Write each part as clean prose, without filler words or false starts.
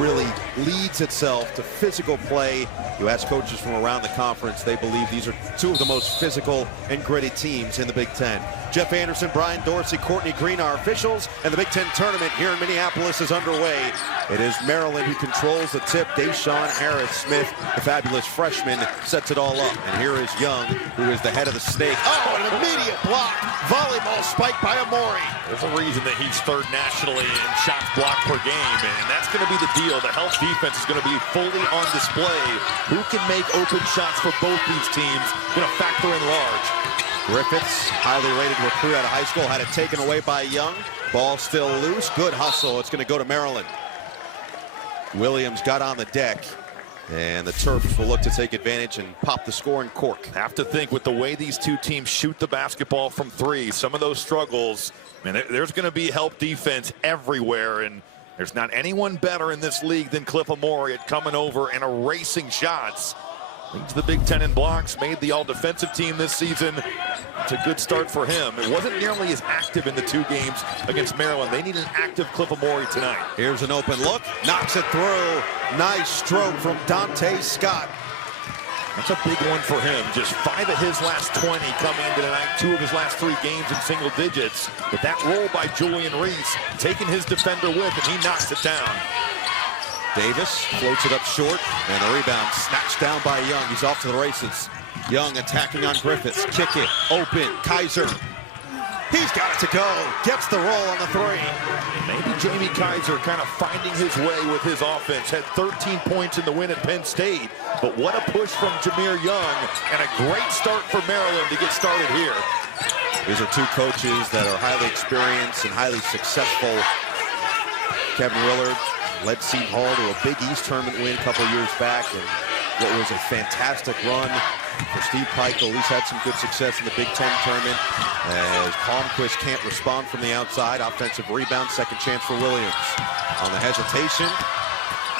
really leads itself to physical play. You ask coaches from around the conference, they believe these are two of the most physical and gritty teams in the Big Ten. Jeff Anderson, Brian Dorsey, Courtney Green are officials, and the Big Ten tournament here in Minneapolis is underway. It is Maryland who controls the tip. Deshaun Harris-Smith, the fabulous freshman, sets it all up. And here is Young, who is the head of the snake. Oh, an immediate block. Volleyball spike by Amori. There's a reason that he's third nationally in shots blocked per game, and that's going to be the deal. The Health defense is going to be fully on display. Who can make open shots for both these teams going to factor in large. Griffiths, highly rated recruit out of high school, had it taken away by Young. Ball still loose. Good hustle. It's going to go to Maryland. Williams got on the deck, and the Terps will look to take advantage and pop the score in cork. Have to think with the way these two teams shoot the basketball from three, some of those struggles, man, there's going to be help defense everywhere, and there's not anyone better in this league than Cliff Amori at coming over and erasing shots. Leads the Big Ten in blocks, made the all-defensive team this season. It's a good start for him. It wasn't nearly as active in the two games against Maryland. They need an active Cliff Amori tonight. Here's an open look, knocks it through. Nice stroke from Dante Scott. That's a big one for him. Just 5 of his last 20 coming into tonight. 2 of his last 3 games in single digits. But that roll by Julian Reese, taking his defender with, and he knocks it down. Davis floats it up short, and the rebound snatched down by Young. He's off to the races. Young attacking on Griffiths. Kick it, open, Kaiser. He's got it to go. Gets the roll on the 3. Maybe Jamie Kaiser kind of finding his way with his offense. Had 13 points in the win at Penn State. But what a push from Jameer Young, and a great start for Maryland to get started here. These are two coaches that are highly experienced and highly successful. Kevin Willard led Seton Hall to a Big East tournament win a couple years back, and what was a fantastic run for Steve Peichel. He's had some good success in the Big Ten tournament as Palmquist can't respond from the outside. Offensive rebound, second chance for Williams. On the hesitation,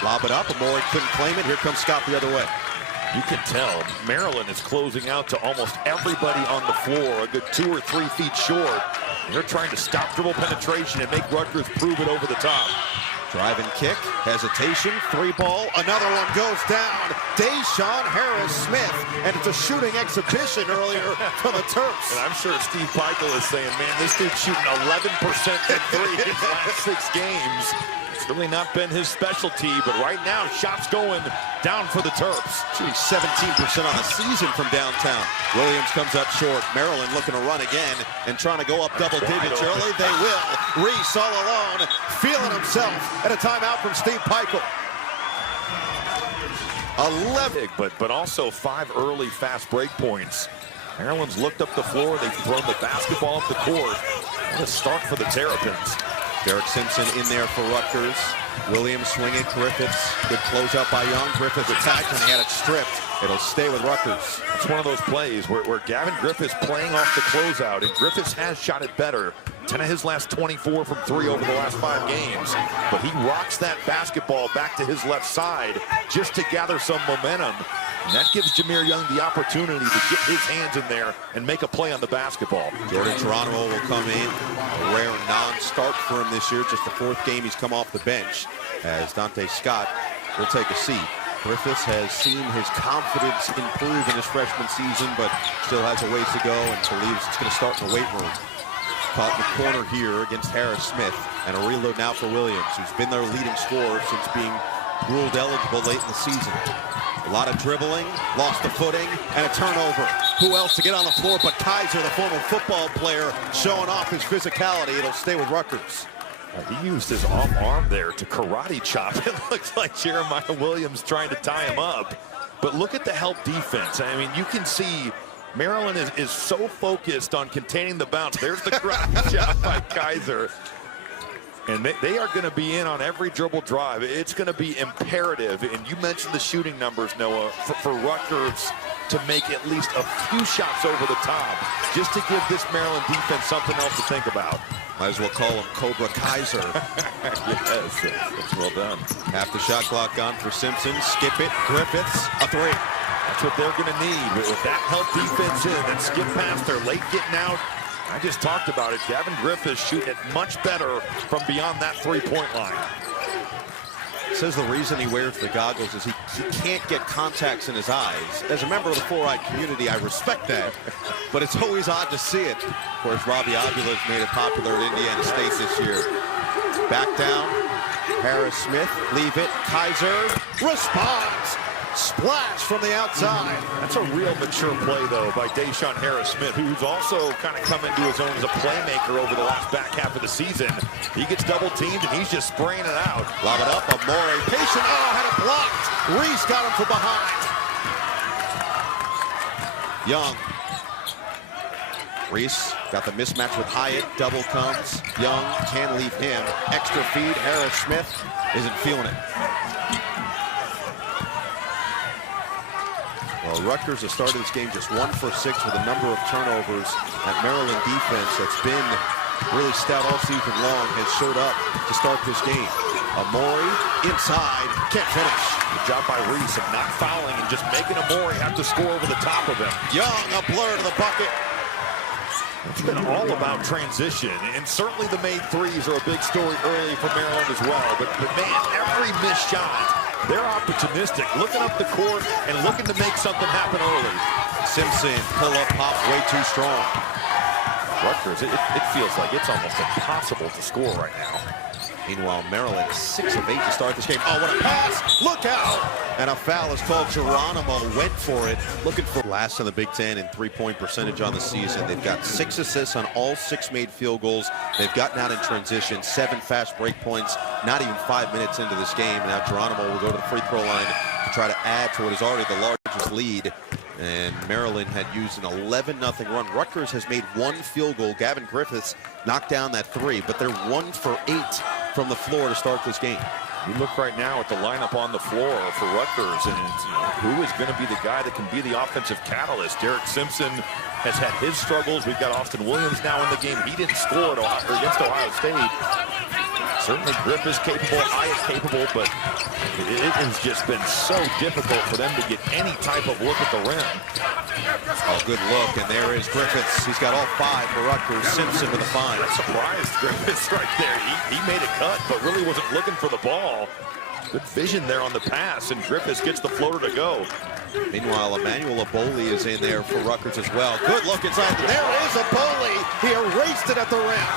lob it up. Amori couldn't claim it. Here comes Scott the other way. You can tell Maryland is closing out to almost everybody on the floor, a good 2 or 3 feet short. They're trying to stop dribble penetration and make Rutgers prove it over the top. Drive and kick, hesitation, 3-ball, another one goes down. Deshaun Harris-Smith, and it's a shooting exhibition earlier for the Terps. And I'm sure Steve Peichel is saying, man, this dude's shooting 11% from 3 in his last 6 games. It's really not been his specialty, but right now, shots going down for the Terps. Shooting 17% on the season from downtown. Williams comes up short. Maryland looking to run again and trying to go up double digits early. They will. Reese all alone, feeling himself at a timeout from Steve Peichel. 11. But also 5 early fast break points. Maryland's looked up the floor. They've thrown the basketball up the court. What a start for the Terrapins. Derek Simpson in there for Rutgers. Williams swinging. Griffiths. Good closeout by Young. Griffiths attacked and he had it stripped. It'll stay with Rutgers. It's one of those plays where Gavin Griffiths playing off the closeout, and Griffiths has shot it better. 10 of his last 24 from 3 over the last 5 games. But he rocks that basketball back to his left side just to gather some momentum. And that gives Jameer Young the opportunity to get his hands in there and make a play on the basketball. Jordan Geronimo will come in. A rare non-start for him this year. Just the 4th game he's come off the bench, as Dante Scott will take a seat. Griffiths has seen his confidence improve in his freshman season, but still has a ways to go and believes it's going to start in the weight room. Caught in the corner here against Harris-Smith, and a reload now for Williams, who's been their leading scorer since being ruled eligible late in the season. A lot of dribbling, lost the footing, and a turnover. Who else to get on the floor but Kaiser, the former football player, showing off his physicality. It'll stay with Rutgers. He used his off arm there to karate chop. It looks like Jeremiah Williams trying to tie him up. But look at the help defense. I mean, you can see Maryland is so focused on containing the bounce. There's the karate chop by Kaiser. And they are going to be in on every dribble drive. It's going to be imperative. And you mentioned the shooting numbers, Noah, for Rutgers to make at least a few shots over the top, just to give this Maryland defense something else to think about. Might as well call him Cobra Kaiser. Yes, that's well done. Half the shot clock gone for Simpson. Skip it. Griffiths, a 3. That's what they're going to need. With that help defense in and skip past their late getting out. I just talked about it. Gavin Griffiths shooting it much better from beyond that 3-point line. Says the reason he wears the goggles is he can't get contacts in his eyes. As a member of the four-eyed community, I respect that, but it's always odd to see it. Of course, Robbie Avila's made it popular at Indiana State this year. Back down, Harris Smith, leave it, Kaiser responds. Splash from the outside. That's a real mature play, though, by Deshaun Harris-Smith, who's also kind of come into his own as a playmaker over the last back half of the season. He gets double-teamed, and he's just spraying it out. Lob it up, Amore, patient, had it blocked. Reese got him from behind. Young. Reese got the mismatch with Hyatt, double comes. Young can't leave him. Extra feed, Harris-Smith isn't feeling it. Well, Rutgers has started this game just 1 for 6 with a number of turnovers. That Maryland defense that's been really stout all season long has showed up to start this game. Amore inside, can't finish. Good job by Reese of not fouling and just making Amore have to score over the top of him. Young, a blur to the bucket. It's been all about transition, and certainly the made threes are a big story early for Maryland as well. But man, every missed shot, they're opportunistic, looking up the court and looking to make something happen early. Simpson, pull-up pop, way too strong. Rutgers, it feels like it's almost impossible to score right now. Meanwhile, Maryland 6 of 8 to start this game. Oh, what a pass! Look out! And a foul is called. Geronimo went for it, looking for last in the Big Ten in three-point percentage on the season. They've got 6 assists on all 6 made field goals. They've gotten out in transition, 7 fast break points, not even 5 minutes into this game. Now Geronimo will go to the free throw line to try to add to what is already the largest lead. And Maryland had used an 11-0 run. Rutgers has made 1 field goal. Gavin Griffiths knocked down that 3, but they're 1 for 8 from the floor to start this game. You look right now at the lineup on the floor for Rutgers, and it's, who is going to be the guy that can be the offensive catalyst? Derek Simpson has had his struggles. We've got Austin Williams now in the game. He didn't score against Ohio State. Certainly Griff is capable, Hyatt capable, but it has just been so difficult for them to get any type of look at the rim. Oh, good look, and there is Griffiths. He's got all 5 for Rutgers. Simpson with a find. I'm surprised Griffiths right there. He made a cut, but really wasn't looking for the ball. Good vision there on the pass, and Griffiths gets the floater to go. Meanwhile, Emmanuel Aboli is in there for Rutgers as well. Good look inside. There is Aboli. He erased it at the rim.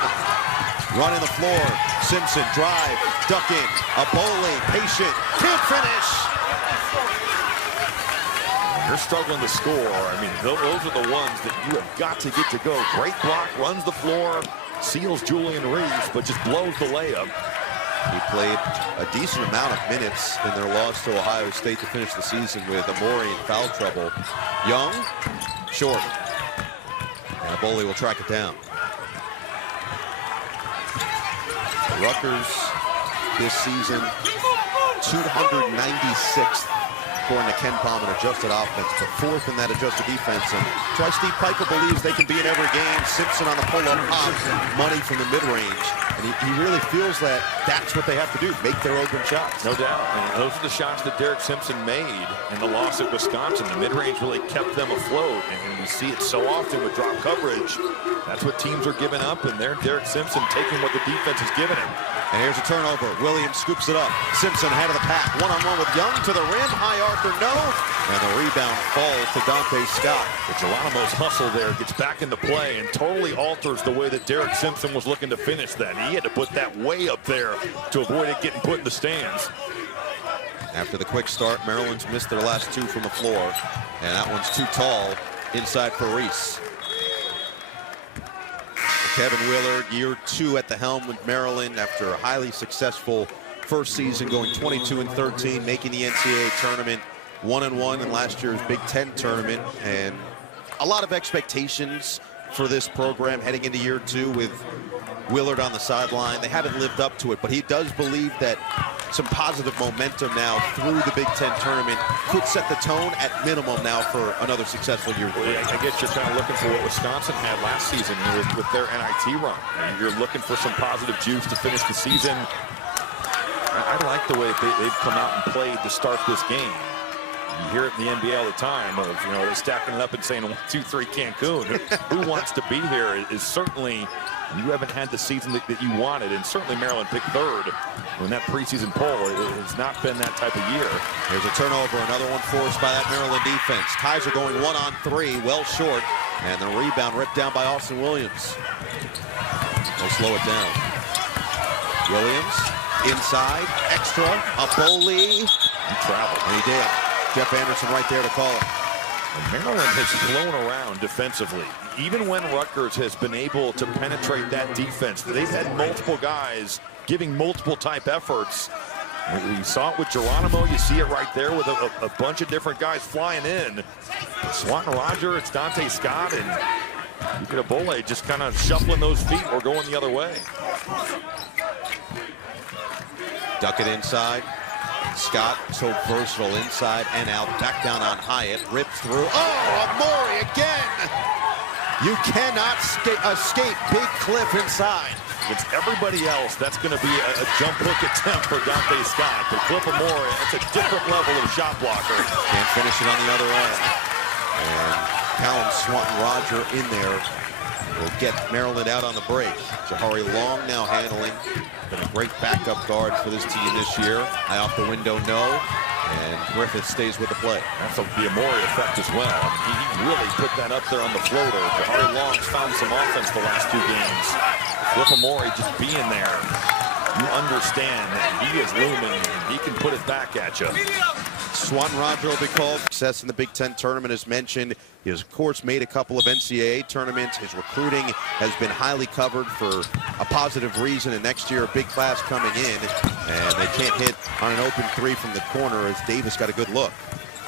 Running the floor. Simpson, drive, duck in. Aboli, patient, can't finish. You're struggling to score. I mean, those are the ones that you have got to get to go. Great block, runs the floor, seals Julian Reeves, but just blows the layup. He played a decent amount of minutes in their loss to Ohio State to finish the season with Amore in foul trouble. Young, short. And Aboli will track it down. Rutgers this season, 296th according to Ken Palm in adjusted offense, but 4th in that adjusted defense. And try Steve Pikiell believes they can be in every game. Simpson on the pull-up pop, money from the mid-range. And he really feels that that's what they have to do, make their open shots. No doubt. And those are the shots that Derek Simpson made in the loss at Wisconsin. The mid-range really kept them afloat. And we see it so often with drop coverage. That's what teams are giving up, and there Derek Simpson taking what the defense is giving him. And here's a turnover. Williams scoops it up. Simpson ahead of the pack. One-on-one with Young to the rim. High archer, no. And the rebound falls to Dante Scott. But Geronimo's hustle there gets back into play and totally alters the way that Derek Simpson was looking to finish that. He had to put that way up there to avoid it getting put in the stands. After the quick start, Maryland's missed their last 2 from the floor. And that one's too tall inside for Reese. Kevin Willard, year 2 at the helm with Maryland after a highly successful first season, going 22-13, making the NCAA tournament, 1-1 in last year's Big Ten tournament, and a lot of expectations for this program heading into year 2 with Willard on the sideline. They haven't lived up to it, but he does believe that some positive momentum now through the Big Ten tournament could set the tone at minimum now for another successful year. Well, I guess you're kind of looking for what Wisconsin had last season with their NIT run. You're looking for some positive juice to finish the season. I like the way they've come out and played to start this game. You hear it in the NBA all the time of, they're stacking it up and saying 1, 2, 3 Cancun. Who wants to be here is certainly, you haven't had the season that you wanted, and certainly Maryland picked third in that preseason poll. It has not been that type of year. There's a turnover, another one forced by that Maryland defense. Kaiser going 1-on-3, well short, and the rebound ripped down by Austin Williams. They'll slow it down. Williams inside, extra, a Boley. He traveled. And he did. Jeff Anderson right there to call it. And Maryland has flown around defensively. Even when Rutgers has been able to penetrate that defense, they've had multiple guys giving multiple type efforts. We saw it with Geronimo. You see it right there with a bunch of different guys flying in. Swanton Roger, it's Dante Scott, and you get a Boley just kind of shuffling those feet or going the other way. Duck it inside. Scott, so versatile inside and out. Back down on Hyatt. Rips through. Oh, Amori again. You cannot escape Big Cliff inside. Against everybody else, that's going to be a jump hook attempt for Dante Scott. But Cliff Amori, that's a different level of shot blocker. Can't finish it on the other end. And Callum Swanton Roger in there will get Maryland out on the break. Jahari Long now handling. Been a great backup guard for this team this year. Eye off the window, no. And Griffith stays with the play. That's the Amori effect as well. He really put that up there on the floater. Jahari Long's found some offense the last 2 games. Cliff Amori just being there. You understand that he is looming and he can put it back at you. Swanton Roger will be called. Success in the Big Ten tournament is mentioned. He has, of course, made a couple of NCAA tournaments. His recruiting has been highly covered for a positive reason. And next year, a big class coming in. And they can't hit on an open 3 from the corner as Davis got a good look.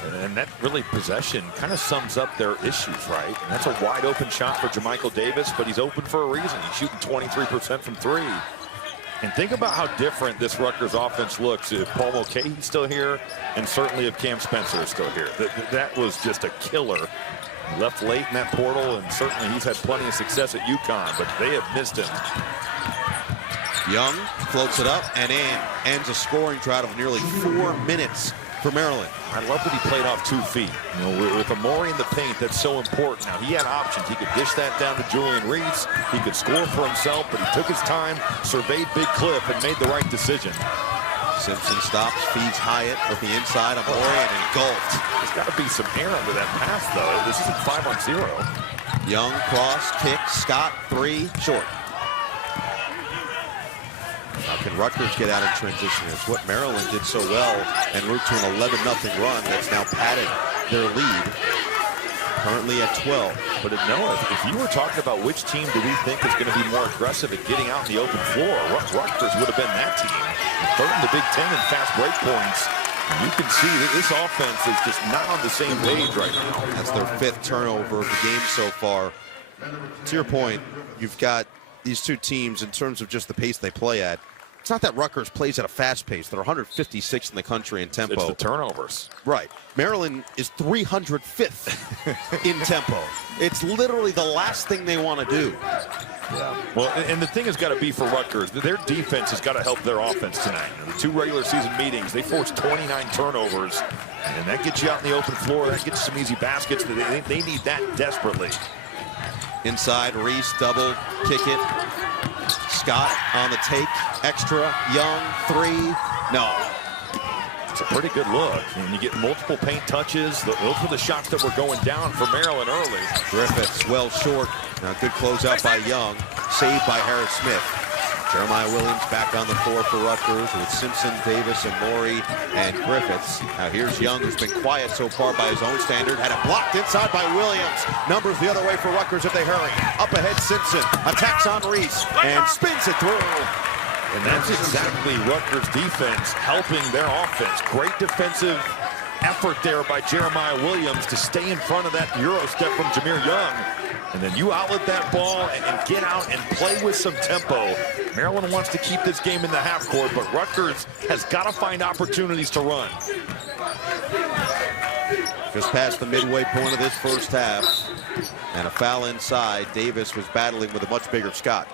And that really possession kind of sums up their issues, right? And that's a wide open shot for Jermichael Davis, but he's open for a reason. He's shooting 23% from 3. And think about how different this Rutgers offense looks if Paul Mulcahy's still here, and certainly if Cam Spencer is still here. That was just a killer. He left late in that portal, and certainly he's had plenty of success at UConn, but they have missed him. Young floats it up and in. Ends a scoring drought of nearly 4 minutes for Maryland. I love that he played off 2 feet. With Amori in the paint, that's so important. Now, he had options. He could dish that down to Julian Reese. He could score for himself, but he took his time, surveyed Big Cliff, and made the right decision. Simpson stops, feeds Hyatt with the inside of Amori and engulfed. There's got to be some air under that pass, though. This isn't 5-on-0. Young, cross, kick, Scott, 3, short. Now can Rutgers get out in transition? It's what Maryland did so well en route to an 11-0 run that's now padded their lead. Currently at 12. But Noah, if you were talking about which team do we think is going to be more aggressive at getting out in the open floor, Rutgers would have been that team. Third in the Big Ten in fast break points. And you can see that this offense is just not on the same page right now. That's their 5th turnover of the game so far. To your point, you've got these 2 teams in terms of just the pace they play at. It's not that Rutgers plays at a fast pace. They're 156th in the country in tempo. It's the turnovers. Right. Maryland is 305th in tempo. It's literally the last thing they want to do. Yeah. Well, and the thing has got to be for Rutgers, their defense has got to help their offense tonight. The 2 regular season meetings, they forced 29 turnovers, and that gets you out in the open floor. That gets some easy baskets. They need that desperately. Inside, Reese, double, kick it. Scott on the take, extra, Young, 3, no. It's a pretty good look. And you get multiple paint touches. Those were the shots that were going down for Maryland early. Griffiths well short. Now good closeout by Young, saved by Harris Smith. Jeremiah Williams back on the floor for Rutgers with Simpson, Davis, Amori, and Griffiths. Now here's Young, who's been quiet so far by his own standard. Had it blocked inside by Williams. Numbers the other way for Rutgers if they hurry. Up ahead, Simpson attacks on Reese and spins it through. And that's exactly Rutgers' defense helping their offense. Great defensive effort there by Jeremiah Williams to stay in front of that Euro step from Jameer Young. And then you outlet that ball and get out and play with some tempo. Maryland wants to keep this game in the half court, but Rutgers has got to find opportunities to run. Just past the midway point of this first half. And a foul inside. Davis was battling with a much bigger Scott.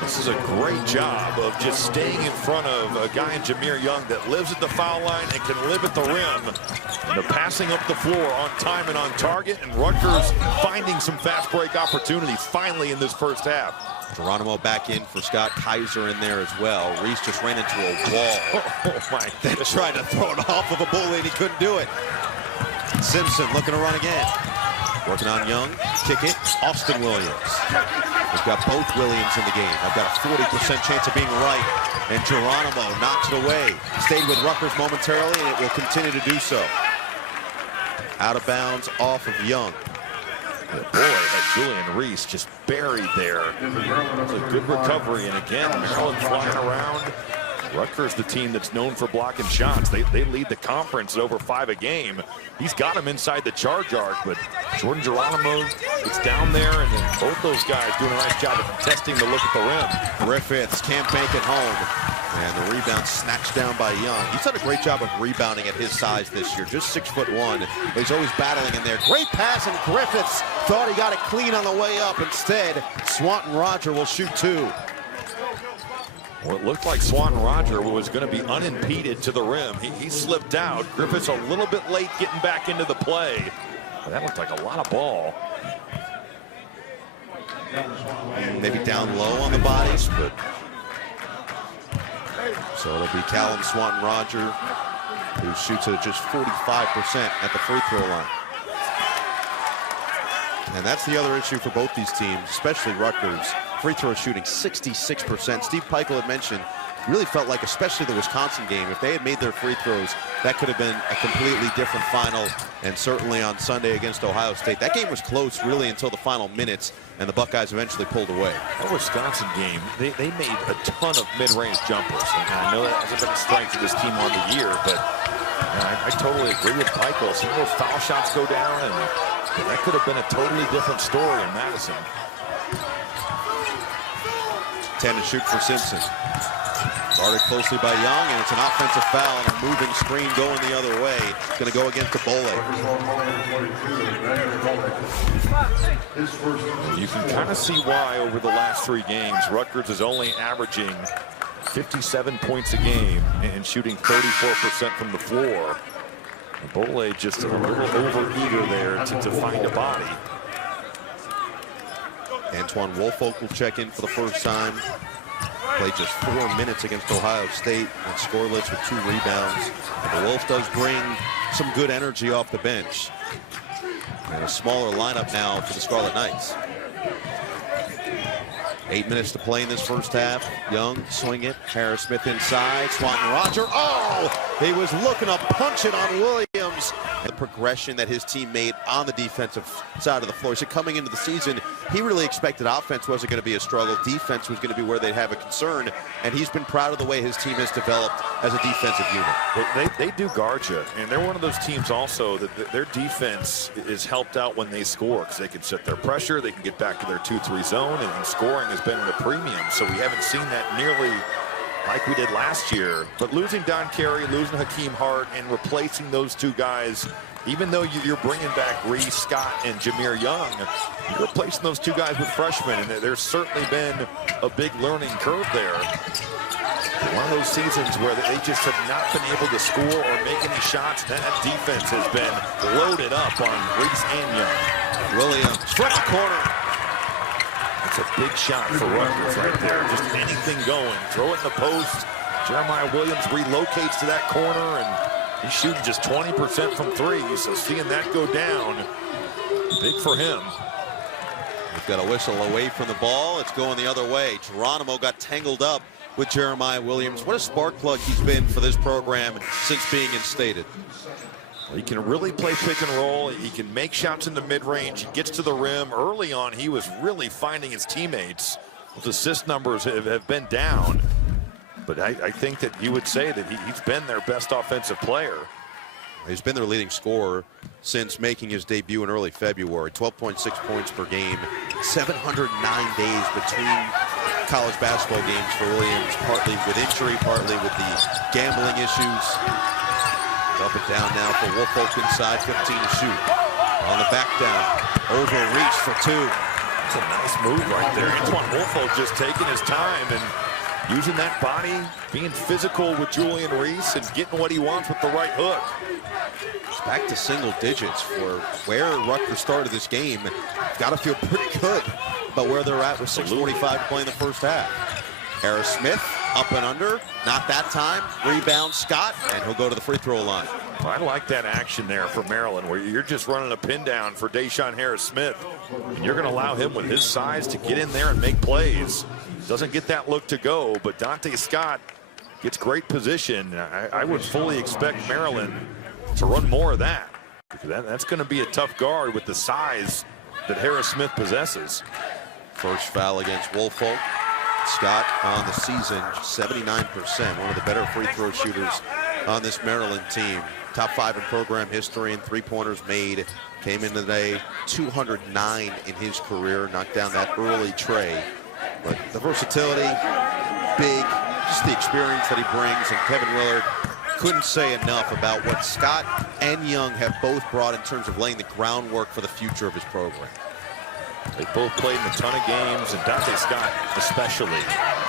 This does a great job of just staying in front of a guy in Jameer Young that lives at the foul line and can live at the rim. And they're passing up the floor on time and on target, and Rutgers finding some fast break opportunities finally in this first half. Geronimo back in for Scott. Kaiser in there as well. Reese just ran into a wall. Oh my. Then tried to throw it off of a bully and he couldn't do it. Simpson looking to run again. Working on Young. Kick it. Austin Williams. We've got both Williams in the game. I've got a 40% chance of being right. And Geronimo knocks it away. Stayed with Rutgers momentarily, and it will continue to do so. Out of bounds off of Young. Boy, that Julian Reese just buried there. It's a good recovery, and again, Maryland flying around. Rutgers, the team that's known for blocking shots. They lead the conference at over 5 a game. He's got him inside the charge arc, but Jordan Geronimo gets down there, and then both those guys doing a nice job of contesting the look at the rim. Griffiths can't bank it home. And the rebound snatched down by Young. He's done a great job of rebounding at his size this year. Just 6'1". He's always battling in there. Great pass, and Griffiths thought he got it clean on the way up. Instead, Swanton Roger will shoot 2. Well, it looked like Swanton Roger was going to be unimpeded to the rim. He slipped out. Griffiths a little bit late getting back into the play. But that looked like a lot of ball. Maybe down low on the bodies, but... So it'll be Callum Swanton Roger, who shoots at just 45% at the free throw line. And that's the other issue for both these teams, especially Rutgers. Free throw shooting 66%. Steve Peichel had mentioned, really felt like, especially the Wisconsin game, if they had made their free throws, that could have been a completely different final. And certainly on Sunday against Ohio State, that game was close really until the final minutes, and the Buckeyes eventually pulled away. That Wisconsin game, they made a ton of mid-range jumpers. And I know that hasn't been a strength of this team on the year, but I totally agree with Peichel. Some of those foul shots go down, and that could have been a totally different story in Madison. 10 to shoot for Simpson. Guarded closely by Young, and it's an offensive foul and a moving screen going the other way. It's going to go against the Bole. You can kind of see why over the last 3 games, Rutgers is only averaging 57 points a game and shooting 34% from the floor. Bole just a little over-eager there to find a body. Antoine Woolfolk will check in for the first time. Played just 4 minutes against Ohio State and scoreless with 2 rebounds. The Wolf does bring some good energy off the bench. And a smaller lineup now for the Scarlet Knights. 8 minutes to play in this first half. Young, swing it. Harris Smith inside. Swanton Roger. Oh! He was looking to punch it on Williams. The progression that his team made on the defensive side of the floor. So coming into the season, he really expected offense wasn't going to be a struggle. Defense was going to be where they'd have a concern. And he's been proud of the way his team has developed as a defensive unit. They do guard you. And they're one of those teams also that their defense is helped out when they score, because they can set their pressure, they can get back to their 2-3 zone, and scoring has been at a premium. So we haven't seen that nearly like we did last year. But losing Don Carey, losing Hakeem Hart, and replacing those 2 guys, even though you're bringing back Reese, Scott, and Jameer Young, you're replacing those 2 guys with freshmen, and there's certainly been a big learning curve there. One of those seasons where they just have not been able to score or make any shots. That defense has been loaded up on Reese and Young. Williams, front corner. That's a big shot for Rutgers right there. Just anything going. Throw it in the post. Jeremiah Williams relocates to that corner, and he's shooting just 20% from 3. So seeing that go down, big for him. We've got a whistle away from the ball. It's going the other way. Geronimo got tangled up with Jeremiah Williams. What a spark plug he's been for this program since being instated. He can really play pick and roll. He can make shots in the mid-range. He gets to the rim. Early on, he was really finding his teammates. His assist numbers have been down. But I think that you would say that he's been their best offensive player. He's been their leading scorer since making his debut in early February. 12.6 points per game. 709 days between college basketball games for Williams, partly with injury, partly with the gambling issues. Up and down now for Woolfolk inside, 15 to shoot. On the back down, over reach for 2. That's a nice move right there. Antoine Woolfolk just taking his time and using that body, being physical with Julian Reese and getting what he wants with the right hook. It's back to single digits for where Rutgers started this game. Got to feel pretty good about where they're at with 6:45 to play in the first half. Harris Smith up and under, not that time. Rebound Scott, and he'll go to the free throw line. I like that action there for Maryland, where you're just running a pin down for Deshaun Harris-Smith. And you're going to allow him with his size to get in there and make plays. Doesn't get that look to go, but Dante Scott gets great position. I would fully expect Maryland to run more of that, because that's going to be a tough guard with the size that Harris-Smith possesses. First foul against Woolfolk. Scott on the season, 79%, one of the better free throw shooters on this Maryland team. Top 5 in program history and three-pointers made. Came in today 209 in his career, knocked down that early tray. But the versatility, big, just the experience that he brings, and Kevin Willard couldn't say enough about what Scott and Young have both brought in terms of laying the groundwork for the future of his program. They both played in a ton of games, and Dante Scott especially.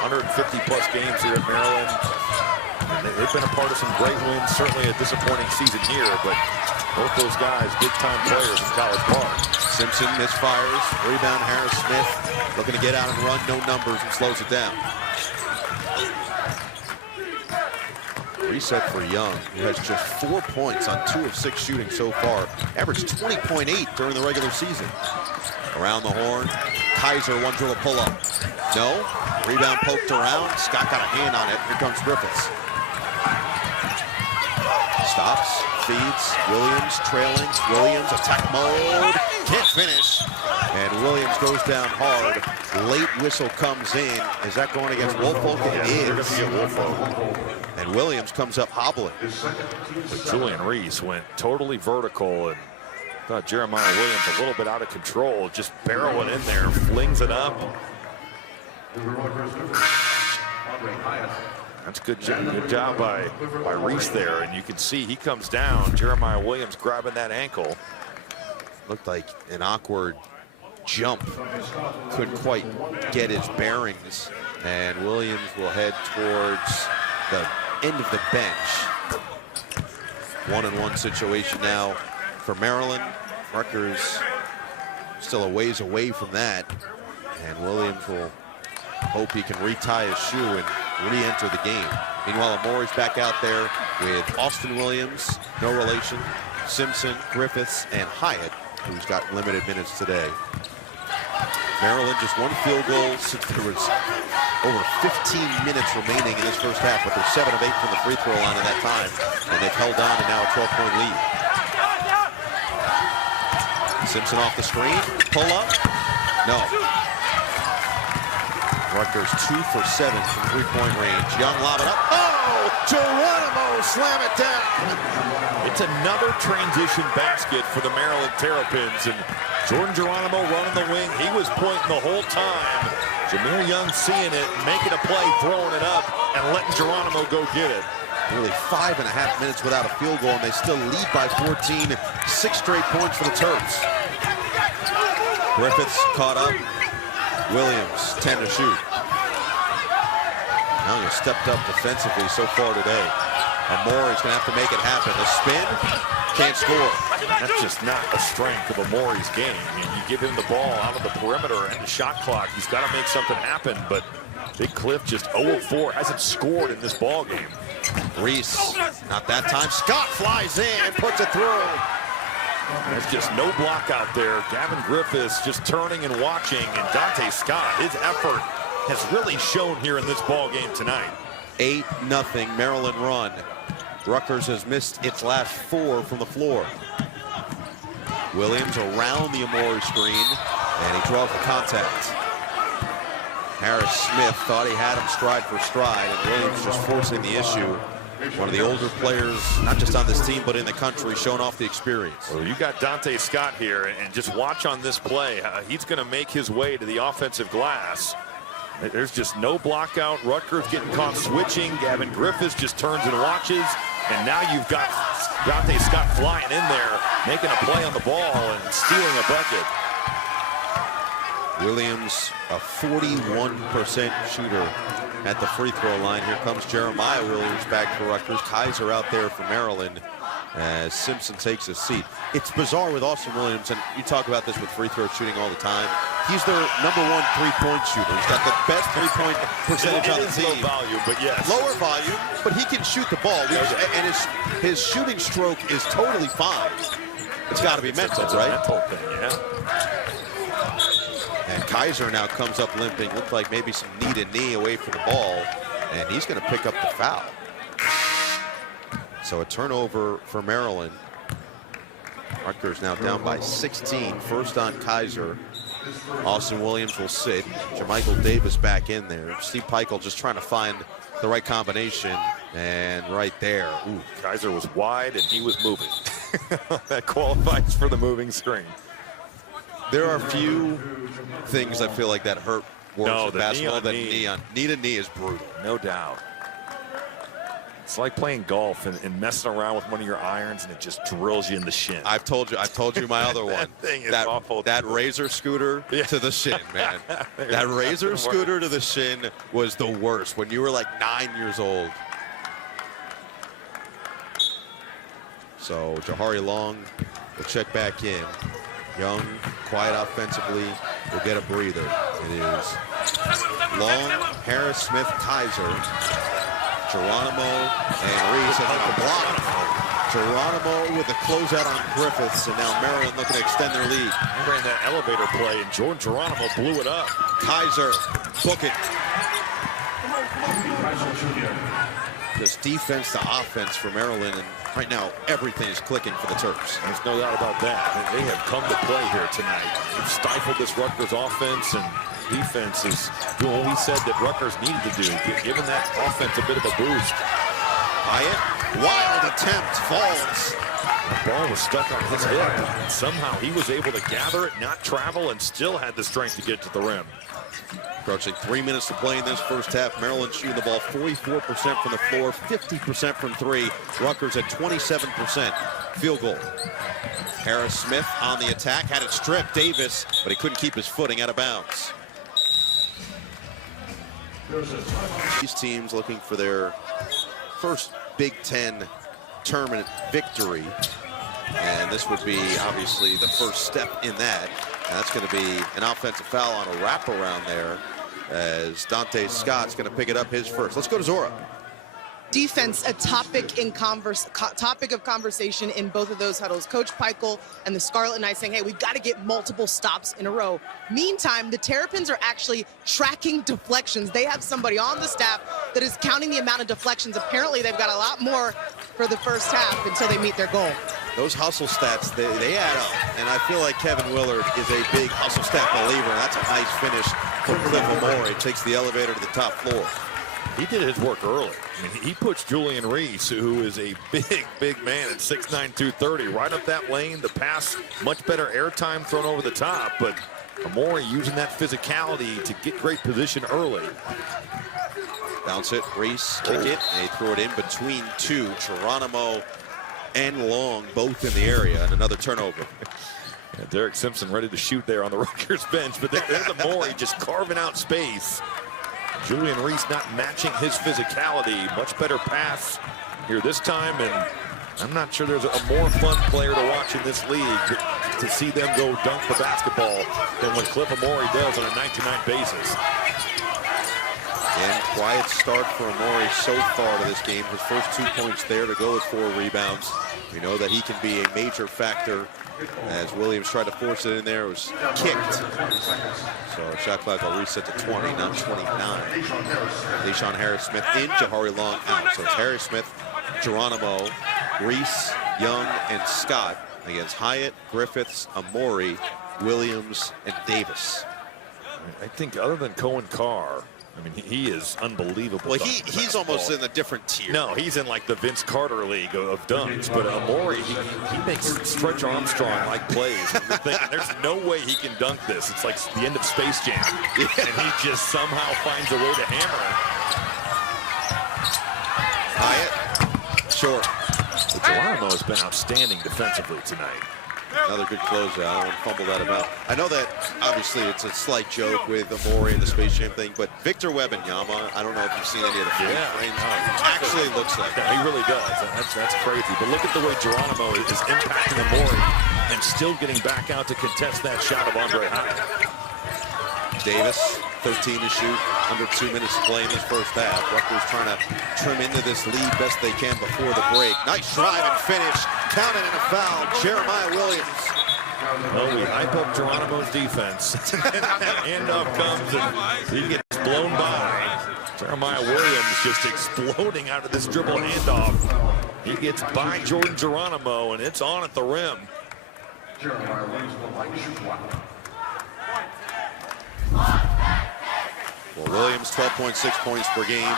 150-plus games here at Maryland. And they've been a part of some great wins, certainly a disappointing season here, but both those guys, big-time players in College Park. Simpson misfires, rebound Harris Smith, looking to get out and run, no numbers, and slows it down. Reset for Young, who has just 4 points on 2 of 6 shooting so far. Averaged 20.8 during the regular season. Around the horn, Kaiser, one dribble pull-up. No, rebound poked around. Scott got a hand on it. Here comes Griffiths. Stops, feeds, Williams trailing. Williams, attack mode, can't finish. And Williams goes down hard. Late whistle comes in. Is that going against Woolfolk? It is. And Williams comes up hobbling. But Julian Reese went totally vertical, and thought Jeremiah Williams a little bit out of control, just barreling in there, flings it up. That's good job by Reese there, and you can see he comes down. Jeremiah Williams grabbing that ankle. Looked like an awkward jump. Couldn't quite get his bearings, and Williams will head towards the end of the bench. 1-on-1 situation now for Maryland. Rutgers still a ways away from that, and Williams will hope he can retie his shoe and re-enter the game. Meanwhile, Amore's back out there with Austin Williams, no relation, Simpson, Griffiths, and Hyatt, who's got limited minutes today. Maryland just one field goal since there was over 15 minutes remaining in this first half, but they're 7 of 8 from the free throw line in that time, and they've held on to now a 12-point lead. Simpson off the screen, pull up, no. Rutgers 2 for 7 from three-point range. Young lob it up, oh! Geronimo slam it down! It's another transition basket for the Maryland Terrapins, and Jordan Geronimo running the wing. He was pointing the whole time. Jameer Young seeing it, making a play, throwing it up, and letting Geronimo go get it. Nearly 5.5 minutes without a field goal, and they still lead by 14. 6 straight points for the Terps. Griffiths caught up. Williams, 10 to shoot. Now he's stepped up defensively so far today. Amore's going to have to make it happen. The spin, can't score. That's just not the strength of Amore's game. I mean, you give him the ball out of the perimeter and the shot clock, he's got to make something happen, but Big Cliff just 0 of 4, hasn't scored in this ball game. Reese, not that time. Scott flies in, puts it through. There's just no block out there. Gavin Griffiths just turning and watching, and Dante Scott, his effort has really shown here in this ball game tonight. 8-0 Maryland run. Rutgers has missed its last 4 from the floor. Williams around the Amore screen, and he draws the contact. Harris Smith thought he had him stride for stride, and Williams just forcing the issue. One of the older players, not just on this team, but in the country, showing off the experience. Well, you got Dante Scott here, and just watch on this play. He's going to make his way to the offensive glass. There's just no block out. Rutgers getting caught switching. Gavin Griffiths just turns and watches. And now you've got Dante Scott flying in there, making a play on the ball and stealing a bucket. Williams, a 41% shooter at the free throw line. Here comes Jeremiah Williams back for Rutgers. Kaiser out there for Maryland as Simpson takes a seat. It's bizarre with Austin Williams, and you talk about this with free throw shooting all the time. He's their #1 three-point shooter. He's got the best three-point percentage on the team. Low volume, but yes. Lower volume, but he can shoot the ball. And his shooting stroke is totally fine. It's got to be mental, right? Mental thing, yeah. And Kaiser now comes up limping. Looked like maybe some knee to knee away from the ball, and he's going to pick up the foul. So a turnover for Maryland. Rutgers now down by 16. First on Kaiser. Austin Williams will sit. Jermichael Davis back in there. Steve Peichel just trying to find the right combination. And right there. Ooh, Kaiser was wide and he was moving. That qualifies for the moving screen. There are few things I feel like that hurt worse in basketball than knee to knee is brutal. No doubt. It's like playing golf and messing around with one of your irons and it just drills you in the shin. I've told you my other one. That thing is awful. That razor scooter to the shin, man. That razor scooter to the shin was the worst when you were like 9 years old. So Jahari Long will check back in. Young, quiet offensively, will get a breather. It is Long, Harris, Smith, Kaiser, Geronimo, and Reese, and then a block. Geronimo with a closeout on Griffiths, and now Maryland looking to extend their lead. They ran that elevator play, and Jordan Geronimo blew it up. Kaiser, book it. This defense to offense for Maryland, and right now everything is clicking for the Terps. There's no doubt about that. They have come to play here tonight. They've stifled this Rutgers offense, and defense is doing what we said that Rutgers needed to do, giving that offense a bit of a boost. Hyatt, wild attempt, falls. The ball was stuck on his hip. Somehow he was able to gather it, not travel, and still had the strength to get to the rim. Approaching 3 minutes to play in this first half. Maryland shooting the ball 44% from the floor, 50% from three. Rutgers at 27% field goal. Harris Smith on the attack, had it stripped. Davis, but he couldn't keep his footing out of bounds. These teams looking for their first Big Ten tournament victory. And this would be obviously the first step in that. And that's going to be an offensive foul on a wraparound there as Dante Scott's going to pick it up his first. Let's go to Zora. Defense, a topic of conversation in both of those huddles. Coach Peichel and the Scarlet Knights saying, hey, we've got to get multiple stops in a row. Meantime, the Terrapins are actually tracking deflections. They have somebody on the staff that is counting the amount of deflections. Apparently, they've got a lot more for the first half until they meet their goal. Those hustle stats, they add up. And I feel like Kevin Willard is a big hustle stat believer. And that's a nice finish for Cliff Amore. Takes the elevator to the top floor. He did his work early. I mean, he puts Julian Reese, who is a big man at 6'9", 230, right up that lane. The pass, much better airtime thrown over the top, but Amore using that physicality to get great position early. Bounce it, Reese, kick it, and they throw it in between two. Geronimo and Long both in the area, and another turnover. And Derek Simpson ready to shoot there on the Rutgers bench, but there's Amore just carving out space. Julian Reese not matching his physicality. Much better pass here this time, and I'm not sure there's a more fun player to watch in this league to see them go dunk the basketball than what Cliff Amore does on a night-to-night basis. And quiet start for Amore so far to this game. His first 2 points there to go with 4 rebounds. We know that he can be a major factor. As Williams tried to force it in there, it was kicked. So shot clock will reset to 20, not 29. Deshaun Harris-Smith in, Jahari Long out. So it's Harris-Smith, Geronimo, Reese, Young, and Scott against Hyatt, Griffiths, Amore, Williams, and Davis. I think other than Cohen Carr, I mean, he is unbelievable. Well, he's almost in a different tier. No, he's in like the Vince Carter league of dunks. But Amore, he makes Stretch Armstrong-like plays. And you're thinking, there's no way he can dunk this. It's like the end of Space Jam. Yeah. And he just somehow finds a way to hammer it. Hyatt, short. Geronimo has been outstanding defensively tonight. Another good closeout. I don't want to fumble that about. I know that obviously it's a slight joke with Amore and the Space Jam thing, but Victor Wembanyama, I don't know if you've seen any of the frames. Actually looks like he really does. That's crazy. But look at the way Geronimo is impacting Amore and still getting back out to contest that shot of Andre Hyatt. Davis, 13 to shoot, under 2 minutes to play in this first half. Rutgers trying to trim into this lead best they can before the break. Nice drive and finish. Counted in a foul. Jeremiah Williams. Well, we hype up Geronimo's defense. Handoff comes and he gets blown by. Jeremiah Williams just exploding out of this dribble handoff. He gets by Jordan Geronimo, and it's on at the rim. Jeremiah Williams will like shoot one. Well, Williams, 12.6 points per game.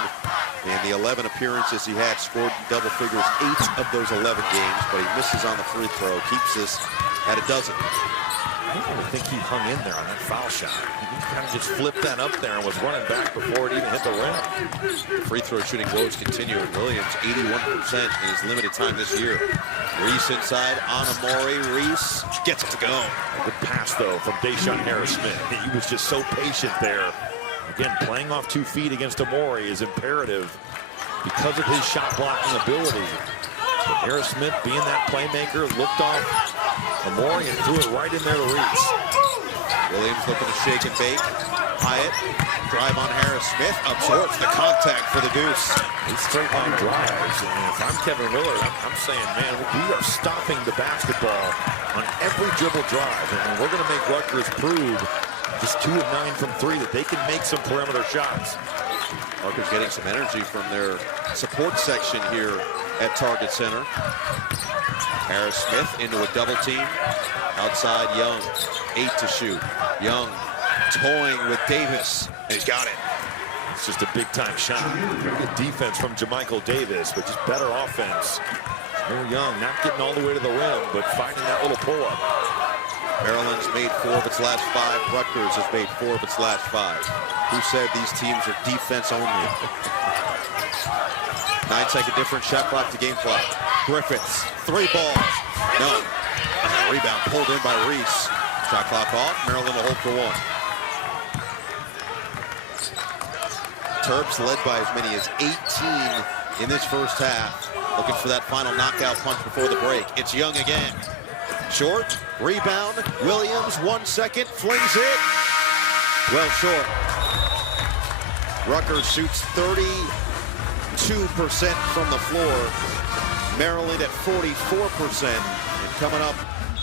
In the 11 appearances he had, scored double figures 8 of those 11 games, but he misses on the free throw, keeps this at a dozen. I don't really think he hung in there on that foul shot. He kind of just flipped that up there and was running back before it even hit the rim. Free throw shooting woes continue, and Williams 81% in his limited time this year. Reese inside on Amore. Reese gets it to go. A good pass, though, from Deshaun Harris-Smith. He was just so patient there. Again, playing off 2 feet against Amore is imperative because of his shot blocking ability. But Harris-Smith, being that playmaker, looked off Amore and threw it right in there to Reese. Williams looking to shake and bake. Hyatt, drive on Harris-Smith, absorbs the contact for the deuce. These straight line drives, and if I'm Kevin Willard, I'm saying, man, we are stopping the basketball on every dribble drive, and we're going to make Rutgers prove just 2 of 9 from 3 that they can make some perimeter shots. Rutgers getting some energy from their support section here at Target Center. Harris-Smith into a double team. Outside Young, 8 to shoot. Young toying with Davis, and he's got it. It's just a big-time shot. Very good defense from Jamichael Davis, but just better offense. Neil Young not getting all the way to the rim, but finding that little pull-up. Maryland's made 4 of its last 5. Rutgers has made 4 of its last 5. Who said these teams are defense only? 9-second difference, shot clock to game clock. Griffiths, 3 ball. No. Rebound pulled in by Reese. Shot clock off. Maryland will hold for 1. Terps led by as many as 18 in this first half. Looking for that final knockout punch before the break. It's Young again. Short, rebound, Williams, 1 second, flings it. Well short. Rutgers shoots 32% from the floor. Maryland at 44%. And coming up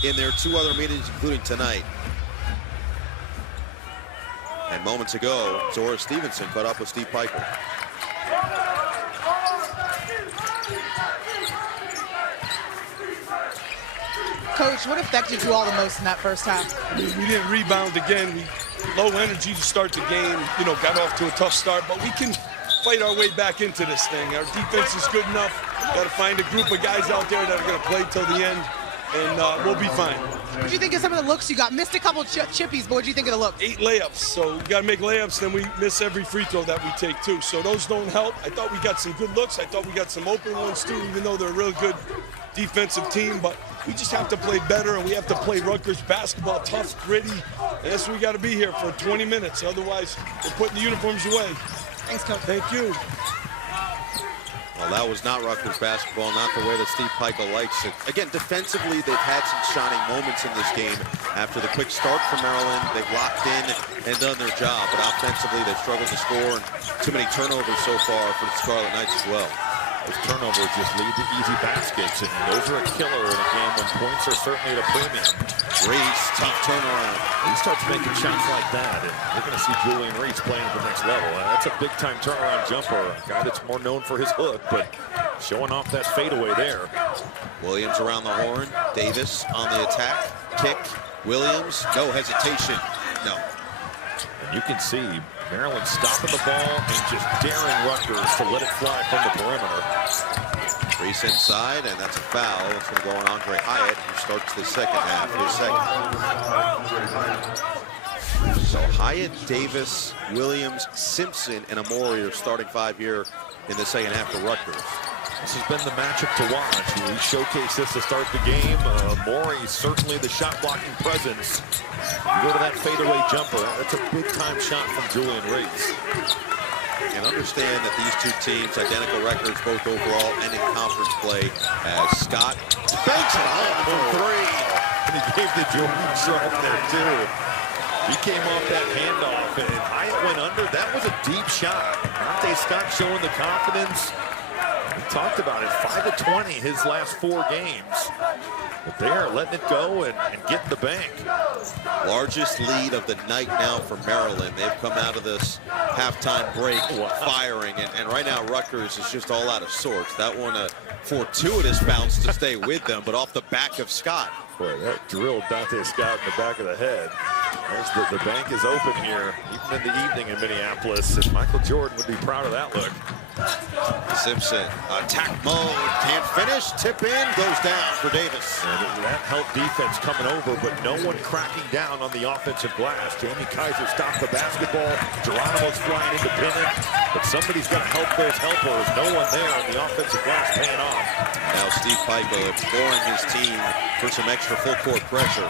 in their 2 other meetings, including tonight. And moments ago, Zora Stevenson caught up with Steve Pikel. Coach, what affected you all the most in that first half? We didn't rebound again. We low energy to start the game. You know, got off to a tough start, but we can fight our way back into this thing. Our defense is good enough. Got to find a group of guys out there that are going to play till the end, and we'll be fine. What do you think of some of the looks you got? Missed a couple chippies, but what do you think of the look? 8 layups, so we got to make layups, then we miss every free throw that we take too. So those don't help. I thought we got some good looks. I thought we got some open ones too, even though they're a real good defensive team. But we just have to play better, and we have to play Rutgers basketball, tough, gritty. And that's what we got to be here for 20 minutes. Otherwise, we're putting the uniforms away. Thanks, Coach. Thank you. Well, that was not Rutgers basketball, not the way that Steve Pikel likes it. Again, defensively, they've had some shining moments in this game. After the quick start from Maryland, they've locked in and done their job. But offensively, they've struggled to score, and too many turnovers so far for the Scarlet Knights as well. Those turnovers just lead to easy baskets, and those are a killer in a game when points are certainly at a premium. Reese, tough turnaround. He starts making shots like that, and we're going to see Julian Reese playing at the next level. That's a big-time turnaround jumper, a guy that's more known for his hook, but showing off that fadeaway there. Williams around the horn. Davis on the attack. Kick. Williams, no hesitation. No. And you can see Maryland stopping the ball and just daring Rutgers to let it fly from the perimeter. Reese inside, and that's a foul. It's going to go on Andre Hyatt, who starts the second half, his second. So Hyatt, Davis, Williams, Simpson, and Amore are starting 5 here in the second half for Rutgers. This has been the matchup to watch. We showcased this to start the game. Morey certainly the shot blocking presence. You go to that fadeaway jumper. That's a big time shot from Julian Reese. And understand that these two teams, identical records, both overall and in conference play, as Scott banks it home from three. And he gave the Jordan shrug there too. He came off that handoff and Hyatt went under. That was a deep shot. Dante Scott showing the confidence. We talked about it, 5 of 20 his last 4 games. But they're letting it go and get the bank. Largest lead of the night now for Maryland. They've come out of this halftime break firing, and right now Rutgers is just all out of sorts. That one a fortuitous bounce to stay with them, but off the back of Scott. Boy, that drilled Dante Scott in the back of the head. The bank is open here, even in the evening in Minneapolis, and Michael Jordan would be proud of that look. Simpson, attack mode, can't finish, tip in, goes down for Davis. And that helped defense coming over, but no one cracking down on the offensive glass. Jamie Kaiser stopped the basketball. Geronimo's flying independent, but somebody's got to help those helpers. No one there on the offensive glass paying off. Now Steve Pico exploring his team for some extra full court pressure.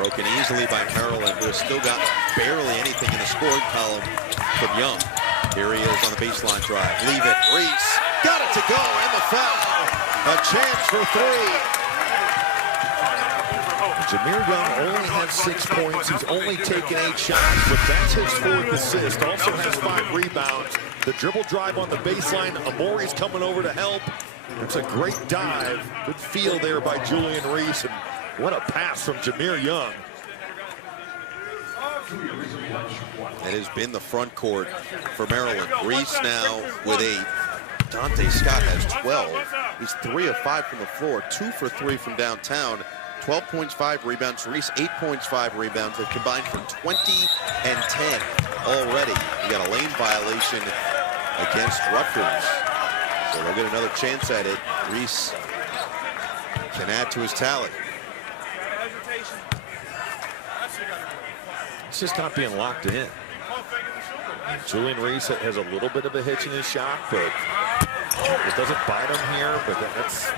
Broken easily by Maryland, who has still got barely anything in the scoring column from Young. Here he is on the baseline drive. Leave it. Reese got it to go, and the foul. A chance for 3. Jameer Young only has 6 points. He's only taken 8 shots, but that's his 4th assist. Also has 5 rebounds. The dribble drive on the baseline. Amori's coming over to help. It's a great dive. Good feel there by Julian Reese. And what a pass from Jameer Young. It has been the front court for Maryland. Reese now with 8. Dante Scott has 12. He's 3 of 5 from the floor, 2 for 3 from downtown. 12 points, 5 rebounds. Reese, 8 points, 5 rebounds. They've combined for 20 and 10 already. We got a lane violation against Rutgers, so they'll get another chance at it. Reese can add to his talent. It's just not being locked in. Julian Reese has a little bit of a hitch in his shot, but it doesn't bite him here. But that's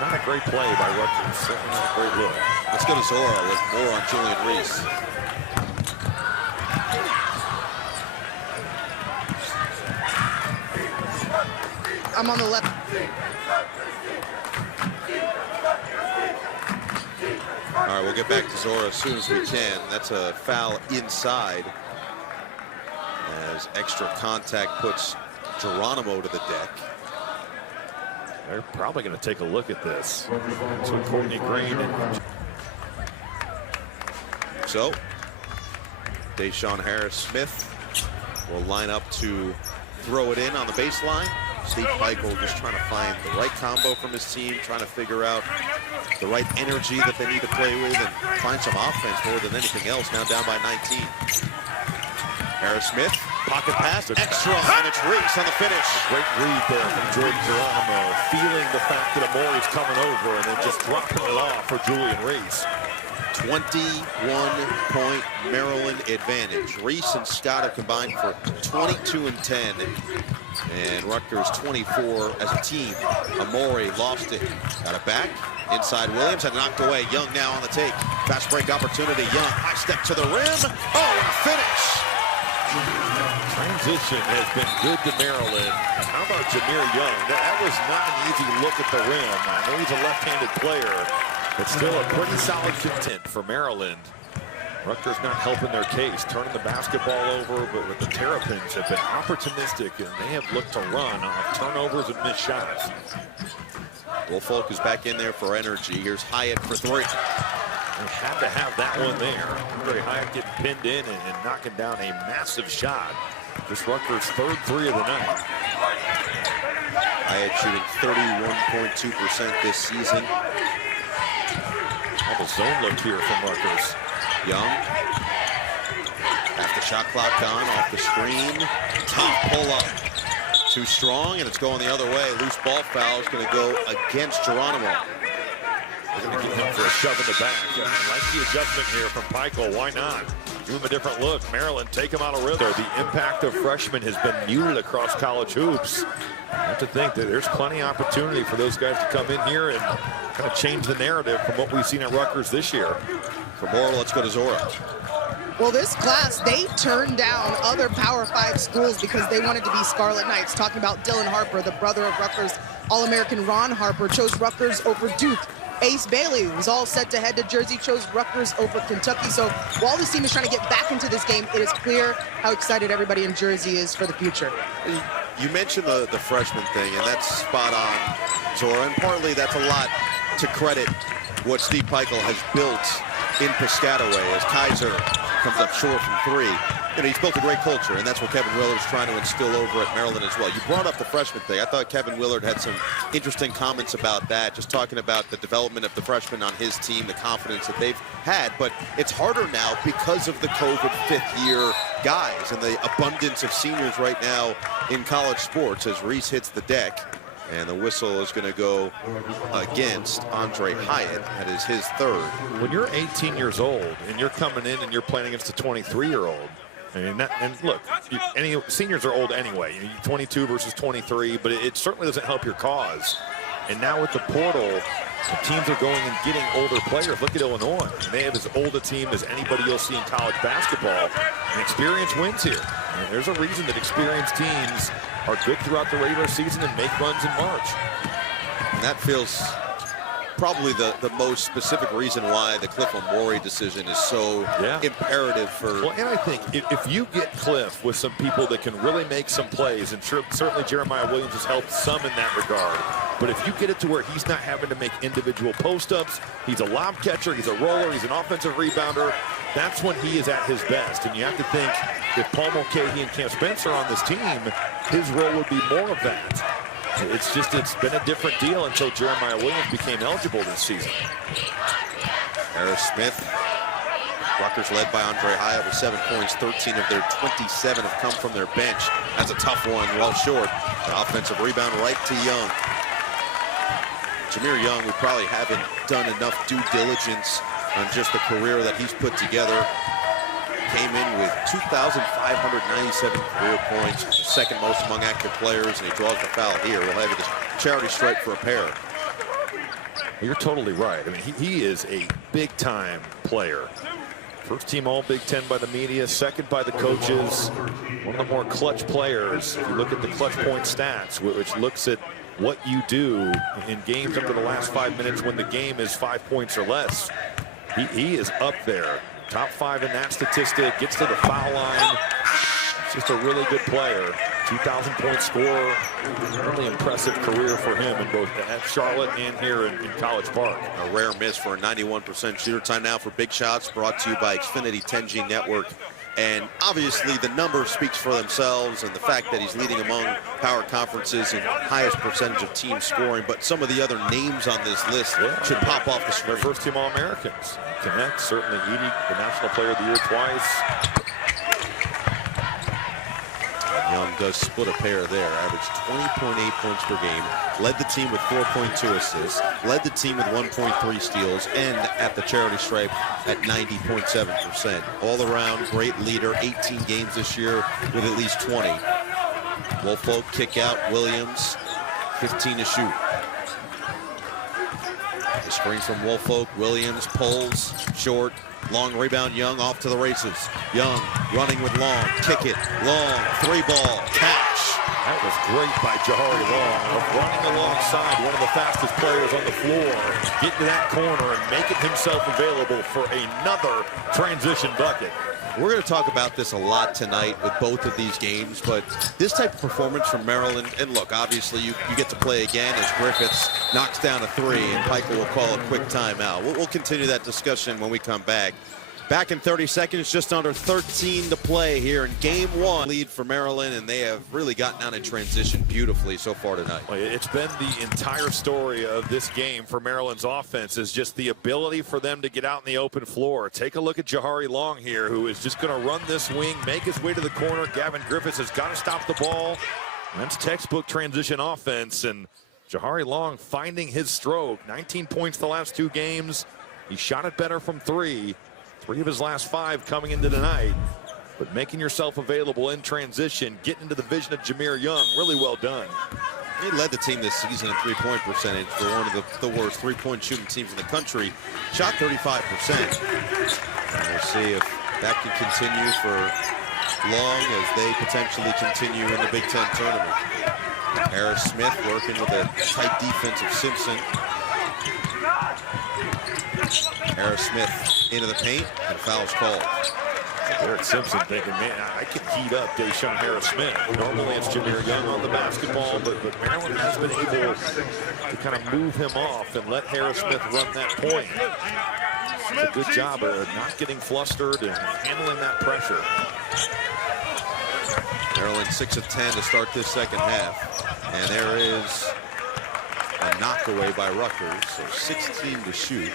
not a great play by Rutgers. Certainly not a great look. Let's go to Zora with more on Julian Reese. I'm on the left. All right, we'll get back to Zora as soon as we can. That's a foul inside, as extra contact puts Geronimo to the deck. They're probably going to take a look at this. So Courtney Green. So Deshaun Harris-Smith will line up to throw it in on the baseline. Steve Pico just trying to find the right combo from his team, trying to figure out the right energy that they need to play with and find some offense more than anything else. Now down by 19. Harris-Smith, pocket pass, extra, and it's Reese on the finish. Great read there from Jordan Geronimo, feeling the fact that Amori's coming over and then just dropping it off for Julian Reese. 21-point Maryland advantage. Reese and Scott have combined for 22 and 10. And Rutgers 24 as a team. Amori lost it. Got it back. Inside Williams and knocked away. Young now on the take. Fast break opportunity. Young, high step to the rim. Oh, and finish. Transition has been good to Maryland. How about Jameer Young? That was not an easy look at the rim. I know he's a left-handed player, but still a pretty solid content for Maryland. Rutgers not helping their case, turning the basketball over, but with the Terrapins have been opportunistic, and they have looked to run off turnovers and missed shots. Woolfolk is back in there for energy. Here's Hyatt for 3. They had to have that one there. Andre Hyatt getting pinned in and knocking down a massive shot. This Rutgers' 3rd 3 of the night. Hyatt shooting 31.2% this season. All the zone look here from Rutgers. Young, half the shot clock on, off the screen. Tough pull up. Too strong, and it's going the other way. Loose ball foul is going to go against Geronimo. They're going to get him for a shove in the back. I like the adjustment here from Pico. Why not? Give him a different look. Maryland, take him out of rhythm. The impact of freshmen has been muted across college hoops. I have to think that there's plenty of opportunity for those guys to come in here and kind of change the narrative from what we've seen at Rutgers this year. For more, let's go to Zora. Well, this class, they turned down other Power 5 schools because they wanted to be Scarlet Knights. Talking about Dylan Harper, the brother of Rutgers All-American Ron Harper, chose Rutgers over Duke. Ace Bailey was all set to head to Jersey, chose Rutgers over Kentucky. So while this team is trying to get back into this game, it is clear how excited everybody in Jersey is for the future. You mentioned the freshman thing, and that's spot on, Zora, and partly that's a lot to credit what Steve Peichel has built in Piscataway as Kaiser comes up short from three. You know, he's built a great culture, and that's what Kevin Willard's trying to instill over at Maryland as well. You brought up the freshman thing. I thought Kevin Willard had some interesting comments about that, just talking about the development of the freshmen on his team, the confidence that they've had. But it's harder now because of the COVID fifth-year guys and the abundance of seniors right now in college sports as Reese hits the deck. And the whistle is going to go against Andre Hyatt. That is his third. When you're 18 years old and you're coming in and you're playing against a 23-year-old, I mean, and look, seniors are old anyway. 22 versus 23, but it certainly doesn't help your cause. And now with the portal, the teams are going and getting older players. Look at Illinois. They have as old a team as anybody you'll see in college basketball. And experience wins here. And there's a reason that experienced teams are good throughout the regular season and make runs in March. And that feels probably the most specific reason why the Cliff Omori decision is so imperative for... Well, and I think if you get Cliff with some people that can really make some plays, and certainly Jeremiah Williams has helped some in that regard, but if you get it to where he's not having to make individual post-ups, he's a lob catcher, he's a roller, he's an offensive rebounder, that's when he is at his best. And you have to think if Paul Mulcahy and Cam Spencer are on this team, his role would be more of that. It's been a different deal until Jeremiah Williams became eligible this season. Harris Smith. Rutgers led by Andre Hyatt with 7 points. 13 of their 27 have come from their bench. That's a tough one, well short. An offensive rebound right to Young. Jameer Young, we probably haven't done enough due diligence on just the career that he's put together. Came in with 2,597 career points, second most among active players, and he draws the foul here. We'll have this charity stripe for a pair. You're totally right. I mean, he is a big-time player. First team all Big Ten by the media, second by the coaches. One of the more clutch players. If you look at the clutch point stats, which looks at what you do in games up to the last 5 minutes when the game is 5 points or less, he is up there. Top 5 in that statistic, gets to the foul line. It's just a really good player. 2,000-point scorer. Really impressive career for him in both at Charlotte and here in College Park. A rare miss for a 91% shooter. Time now for Big Shots, brought to you by Xfinity 10G Network. And obviously the number speaks for themselves, and the fact that he's leading among power conferences and highest percentage of team scoring. But some of the other names on this list should pop off the screen. First team All-Americans. Connect, certainly Edie, the National Player of the Year twice. Young does split a pair there, averaged 20.8 points per game, led the team with 4.2 assists, led the team with 1.3 steals, and at the charity stripe at 90.7%. All around, great leader, 18 games this year with at least 20. Woolfolk kick out, Williams, 15 to shoot. The screen from Woolfolk, Williams pulls, short, long rebound, Young off to the races. Young running with Long, kick it, Long, 3-ball, catch. That was great by Jahari Long, running alongside one of the fastest players on the floor, getting to that corner and making himself available for another transition bucket. We're going to talk about this a lot tonight with both of these games, but this type of performance from Maryland, and look, obviously you get to play again as Griffiths knocks down a 3, and Peichel will call a quick timeout. We'll continue that discussion when we come back. Back in 30 seconds, just under 13 to play here in game 1. Lead for Maryland, and they have really gotten out in transition beautifully so far tonight. Well, it's been the entire story of this game for Maryland's offense, is just the ability for them to get out in the open floor. Take a look at Jahari Long here, who is just going to run this wing, make his way to the corner. Gavin Griffiths has got to stop the ball. That's textbook transition offense, and Jahari Long finding his stroke. 19 points the last 2 games. He shot it better from 3. 3 of his last 5 coming into tonight. But making yourself available in transition, getting into the vision of Jameer Young, really well done. He led the team this season in three-point percentage for one of the worst three-point shooting teams in the country. Shot 35%. And we'll see if that can continue for long as they potentially continue in the Big Ten tournament. Harris Smith working with a tight defense of Simpson. Harris Smith into the paint, and fouls called. Derek Simpson thinking, man, I can heat up Deshaun Harris-Smith. Normally it's Jameer Young on the basketball, but Maryland has been able to kind of move him off and let Harris-Smith run that point. It's a good job of not getting flustered and handling that pressure. Maryland 6 of 10 to start this second half. And there is a knockaway by Rutgers, so 16 to shoot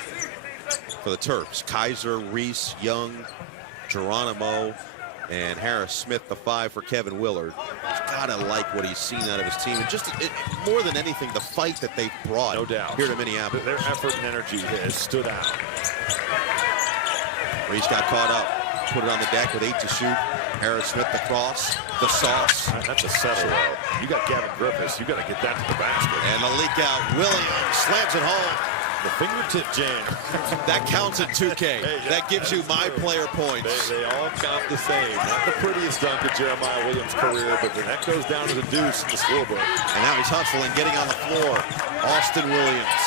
for the Terps. Kaiser, Reese, Young, Geronimo, and Harris Smith, the 5 for Kevin Willard. He's gotta like what he's seen out of his team, and just more than anything, the fight that they've brought no doubt here to Minneapolis. Their effort and energy has stood out. Reese got caught up, put it on the deck with 8 to shoot. Harris Smith, the cross, the sauce. That's a settle out. You got Gavin Griffiths, you got to get that to the basket. And the leak out. Williams slams it home. The fingertip jam. That counts at 2K. Hey, that gives you my player points. They all count the same. Not the prettiest dunk of Jeremiah Williams' career, but then that goes down to the deuce in the scorebook. And now he's hustling, getting on the floor. Austin Williams.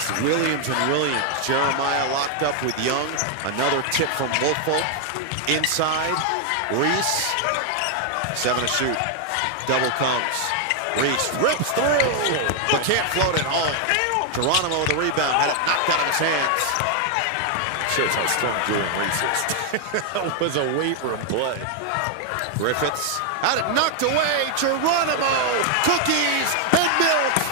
It's Williams and Williams. Jeremiah locked up with Young. Another tip from Woolfolk. Inside. Reese. 7 to shoot. Double comes. Reese rips through, but can't float it home. Geronimo with the rebound, had it knocked out of his hands. Shows how strong Julian Reese is. That was a weight room play. Griffiths had it knocked away. Geronimo, cookies and milk.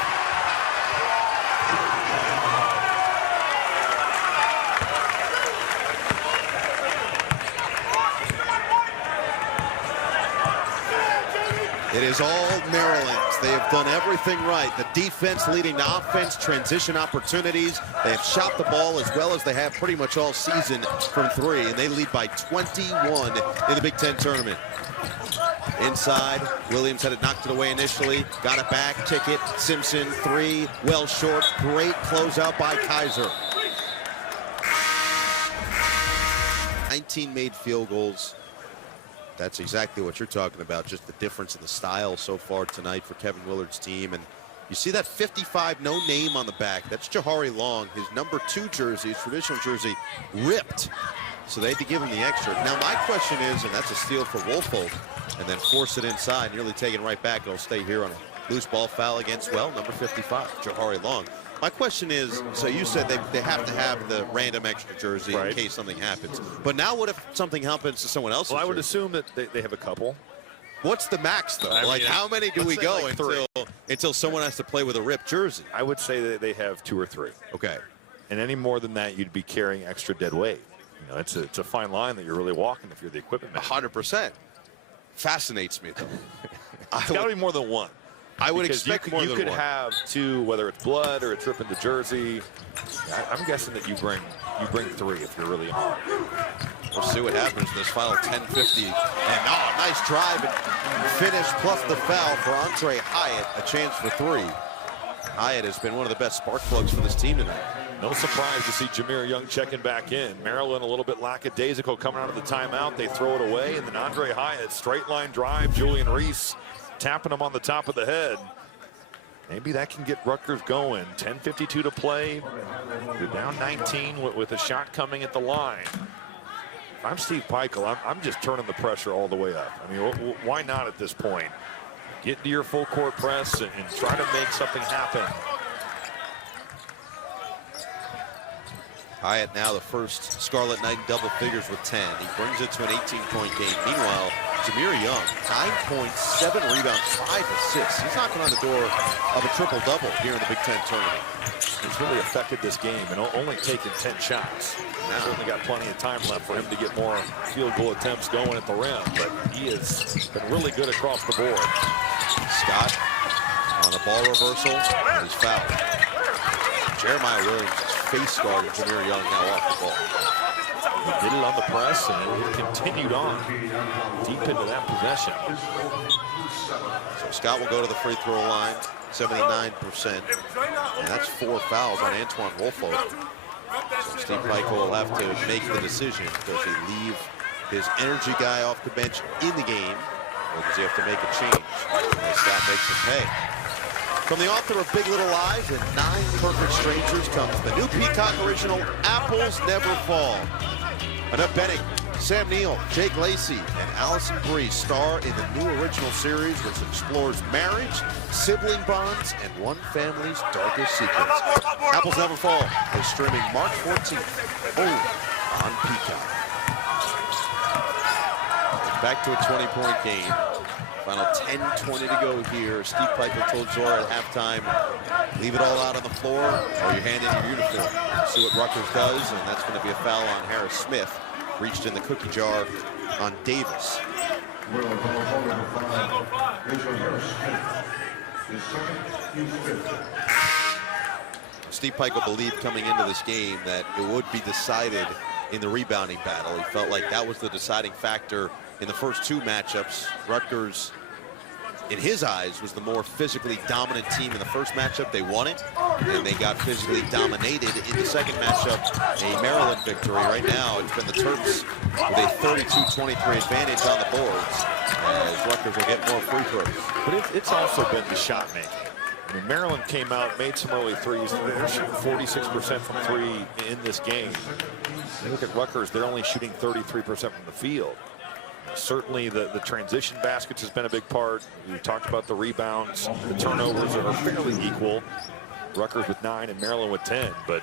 It is all Maryland. They have done everything right. The defense leading the offense, transition opportunities. They have shot the ball as well as they have pretty much all season from 3, and they lead by 21 in the Big Ten tournament. Inside, Williams had it knocked it away initially, got it back, kick it, Simpson, 3, well short, great closeout by Kaiser. 19 made field goals. That's exactly what you're talking about, just the difference in the style so far tonight for Kevin Willard's team. And you see that 55, no name on the back. That's Jahari Long, his number 2 jersey, his traditional jersey, ripped. So they had to give him the extra. Now my question is, and that's a steal for Woolfolk, and then force it inside, nearly taken right back. It'll stay here on a loose ball foul against, well, number 55, Jahari Long. My question is, so you said they have to have the random extra jersey in case something happens. But now what if something happens to someone else's Well, I would jersey? assume that they have a couple. What's the max, though? I Like, mean, how many do we let's say go like until someone has to play with a ripped jersey? I would say that they have 2 or 3. Okay. And any more than that, you'd be carrying extra dead weight. You know, it's a fine line that you're really walking if you're the equipment man. 100%. Fascinates me, though. It's got to be more than 1. I would Because expect more you than could one. have 2, whether it's blood or a trip in the jersey. I'm guessing that you bring 3 if you're really on. We'll see what happens in this final 10:50. And nice drive and finish plus the foul for Andre Hyatt. A chance for 3. Hyatt has been one of the best spark plugs for this team tonight. No surprise to see Jameer Young checking back in. Maryland a little bit lackadaisical coming out of the timeout. They throw it away, and then Andre Hyatt, straight line drive. Julian Reese tapping him on the top of the head. Maybe that can get Rutgers going. 10:52 to play. You're down 19 with a shot coming at the line. If I'm Steve Peichel, I'm just turning the pressure all the way up. I mean, why not at this point? Get to your full court press and try to make something happen. Hyatt now the first Scarlet Knight in double figures with 10. He brings it to an 18-point game. Meanwhile, Jameer Young, 9 points, 7 rebounds, 5 assists. He's knocking on the door of a triple-double here in the Big Ten tournament. He's really affected this game and only taken 10 shots. Now certainly got plenty of time left for him to get more field goal attempts going at the rim, but he has been really good across the board. Scott on a ball reversal, and he's fouled. Jeremiah Williams is face guarding Jameer Young now off the ball. Did it on the press, and it continued on deep into that possession. So Scott will go to the free throw line, 79%. And that's 4 fouls on Antoine Woolfolk. So Steve Pikiell will have to make the decision. Does he leave his energy guy off the bench in the game, or does he have to make a change? And Scott makes him pay. From the author of Big Little Lies and 9 Perfect Strangers comes the new Peacock original, Apples Never Fall. Annette Bening, Sam Neill, Jake Lacey, and Allison Brie star in the new original series, which explores marriage, sibling bonds, and one family's darkest secrets. Apples Never Fall is streaming March 14th only on Peacock. Back to a 20-point game. Final 10-20 to go here. Steve Pikiell told Zora at halftime, leave it all out on the floor or you hand in your uniform. See what Rutgers does, and that's going to be a foul on Harris Smith. Reached in the cookie jar on Davis. Steve Pikiell believed coming into this game that it would be decided in the rebounding battle. He felt like that was the deciding factor in the first 2 matchups. Rutgers, in his eyes, was the more physically dominant team in the first matchup. They won it, and they got physically dominated in the second matchup, a Maryland victory. Right now, it's been the Terps with a 32-23 advantage on the boards, as Rutgers will get more free throws. But it's also been the shot making. I mean, Maryland came out, made some early threes. They're shooting 46% from 3 in this game. You look at Rutgers, they're only shooting 33% from the field. Certainly the transition baskets has been a big part. We talked about the rebounds. The turnovers are fairly equal. Rutgers with 9 and Maryland with 10. But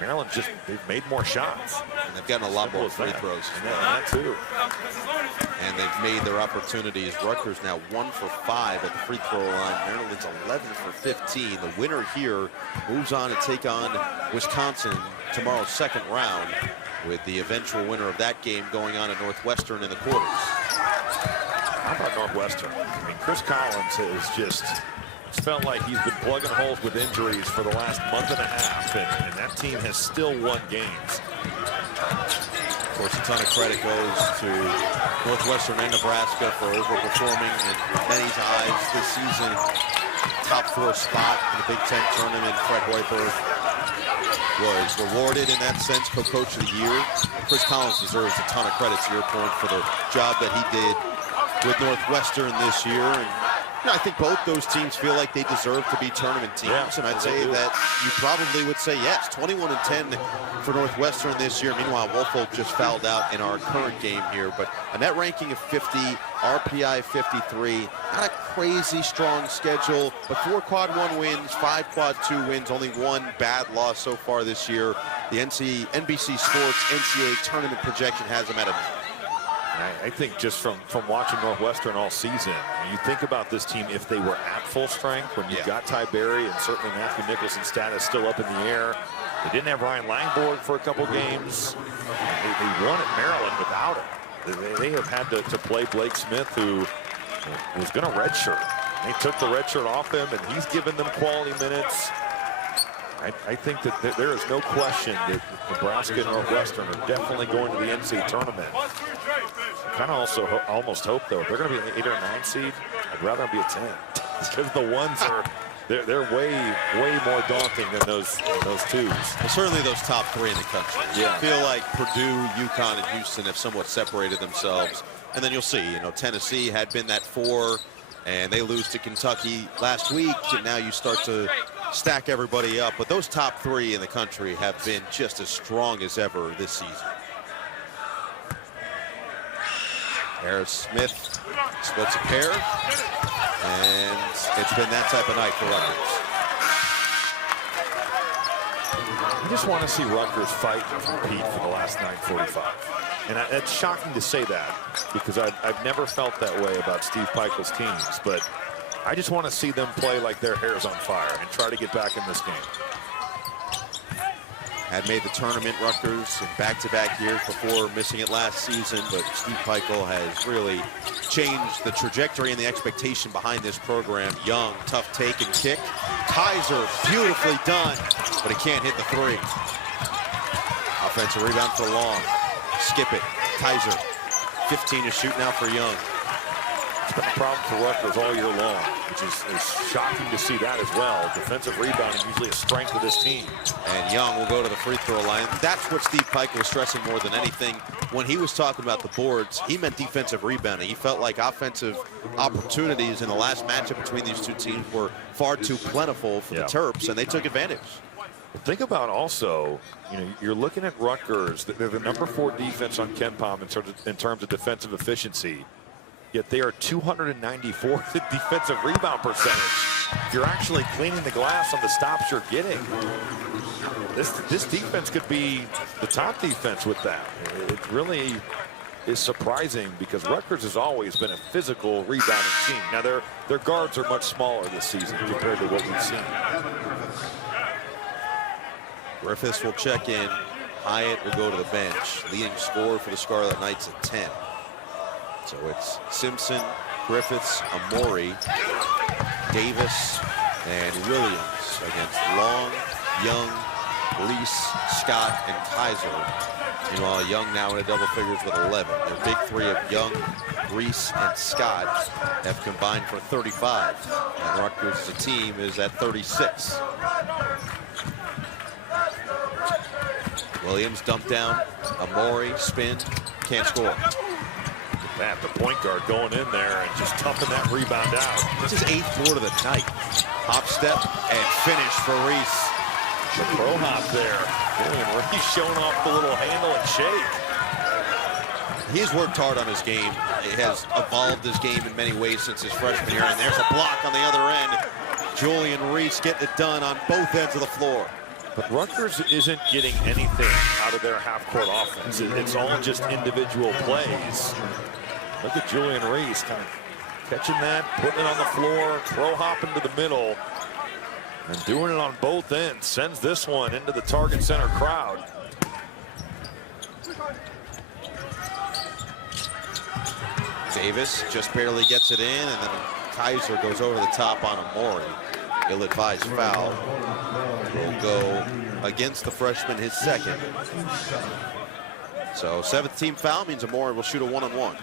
Maryland they've made more shots. And they've gotten a lot more free throws. And that too. And they've made their opportunities. Rutgers now 1 for 5 at the free throw line. Maryland's 11 for 15. The winner here moves on to take on Wisconsin tomorrow's second round, with the eventual winner of that game going on at Northwestern in the quarters. How about Northwestern? I mean, Chris Collins it's felt like he's been plugging holes with injuries for the last month and a half, and that team has still won games. Of course, a ton of credit goes to Northwestern and Nebraska for overperforming in many's eyes this season. Top 4 spot in the Big Ten tournament. Fred Hoiberg was rewarded in that sense, co-coach of the year. Chris Collins deserves a ton of credit, to your point, for the job that he did with Northwestern this year. And I think both those teams feel like they deserve to be tournament teams. Yeah, and I'd say that you probably would say yes. 21-10 for Northwestern this year. Meanwhile, Woolfolk just fouled out in our current game here. But a net ranking of 50, RPI 53. Not a crazy strong schedule, but 4 quad 1 wins, 5 quad 2 wins, only 1 bad loss so far this year. The NBC Sports NCAA tournament projection has them at a 9. I think just from watching Northwestern all season, you think about this team if they were at full strength, when you've got Ty Berry and certainly Matthew Nicholson's status still up in the air. They didn't have Ryan Langborg for a couple games. They won at Maryland without him. They have had to play Blake Smith, who was going to redshirt. They took the redshirt off him, and he's given them quality minutes. I think that there is no question that Nebraska and Northwestern are definitely going to the NCAA tournament. I kind of also almost hope, though, if they're going to be an 8 or 9 seed, I'd rather be a 10. Because the ones are, they're way more daunting than those 2s. Well, certainly those top 3 in the country. Yeah. I feel like Purdue, UConn, and Houston have somewhat separated themselves. And then you'll see, Tennessee had been that 4, and they lose to Kentucky last week, and now you start to stack everybody up. But those top 3 in the country have been just as strong as ever this season. Harris Smith splits a pair, and it's been that type of night for Rutgers. I just want to see Rutgers fight and compete for the last 9:45. And it's shocking to say that, because I've never felt that way about Steve Pikiell's teams, but I just want to see them play like their hair's on fire and try to get back in this game. Had made the tournament, Rutgers, in back-to-back years before missing it last season, but Steve Pikiell has really changed the trajectory and the expectation behind this program. Young, tough take and kick. Kaiser, beautifully done, but he can't hit the 3. Offensive rebound for Long. skip it. Kaiser, 15 to shoot now for Young. It's been a problem for Rutgers all year long, which is shocking to see that as well. Defensive rebounding usually a strength of this team. And Young will go to the free throw line. That's what Steve Pike was stressing more than anything. When he was talking about the boards, he meant defensive rebounding. He felt like offensive opportunities in the last matchup between these two teams were far too plentiful for the Terps, and they took advantage. Think about also, you're looking at Rutgers. They're the #4 defense on KenPom in terms of defensive efficiency. Yet they are 294th in defensive rebound percentage. If you're actually cleaning the glass on the stops you're getting, this defense could be the top defense with that. It really is surprising because Rutgers has always been a physical rebounding team. Now their guards are much smaller this season compared to what we've seen. Griffiths will check in. Hyatt will go to the bench. Leading scorer for the Scarlet Knights at 10. So it's Simpson, Griffiths, Amori, Davis, and Williams against Long, Young, Reese, Scott, and Kaiser. Meanwhile, Young now in a double figures with 11. Their big three of Young, Reese, and Scott have combined for 35. And Rutgers as a team is at 36. Williams dumped down. Amori, spin, can't score. The point guard going in there and just toughing that rebound out. This is 8th board of the night. Hop step and finish for Reese. The pro hop there. Julian Reese showing off the little handle and shake. He's worked hard on his game. He has evolved his game in many ways since his freshman year. And there's a block on the other end. Julian Reese getting it done on both ends of the floor. But Rutgers isn't getting anything out of their half-court offense. It's all just individual plays. Look at Julian Reese kind of catching that, putting it on the floor, pro hopping to the middle, and doing it on both ends. Sends this one into the Target Center crowd. Davis just barely gets it in, and then Kaiser goes over the top on Amori. Ill-advised foul will go against the freshman, his second. So 7th team foul means Amori will shoot a 1-on-1.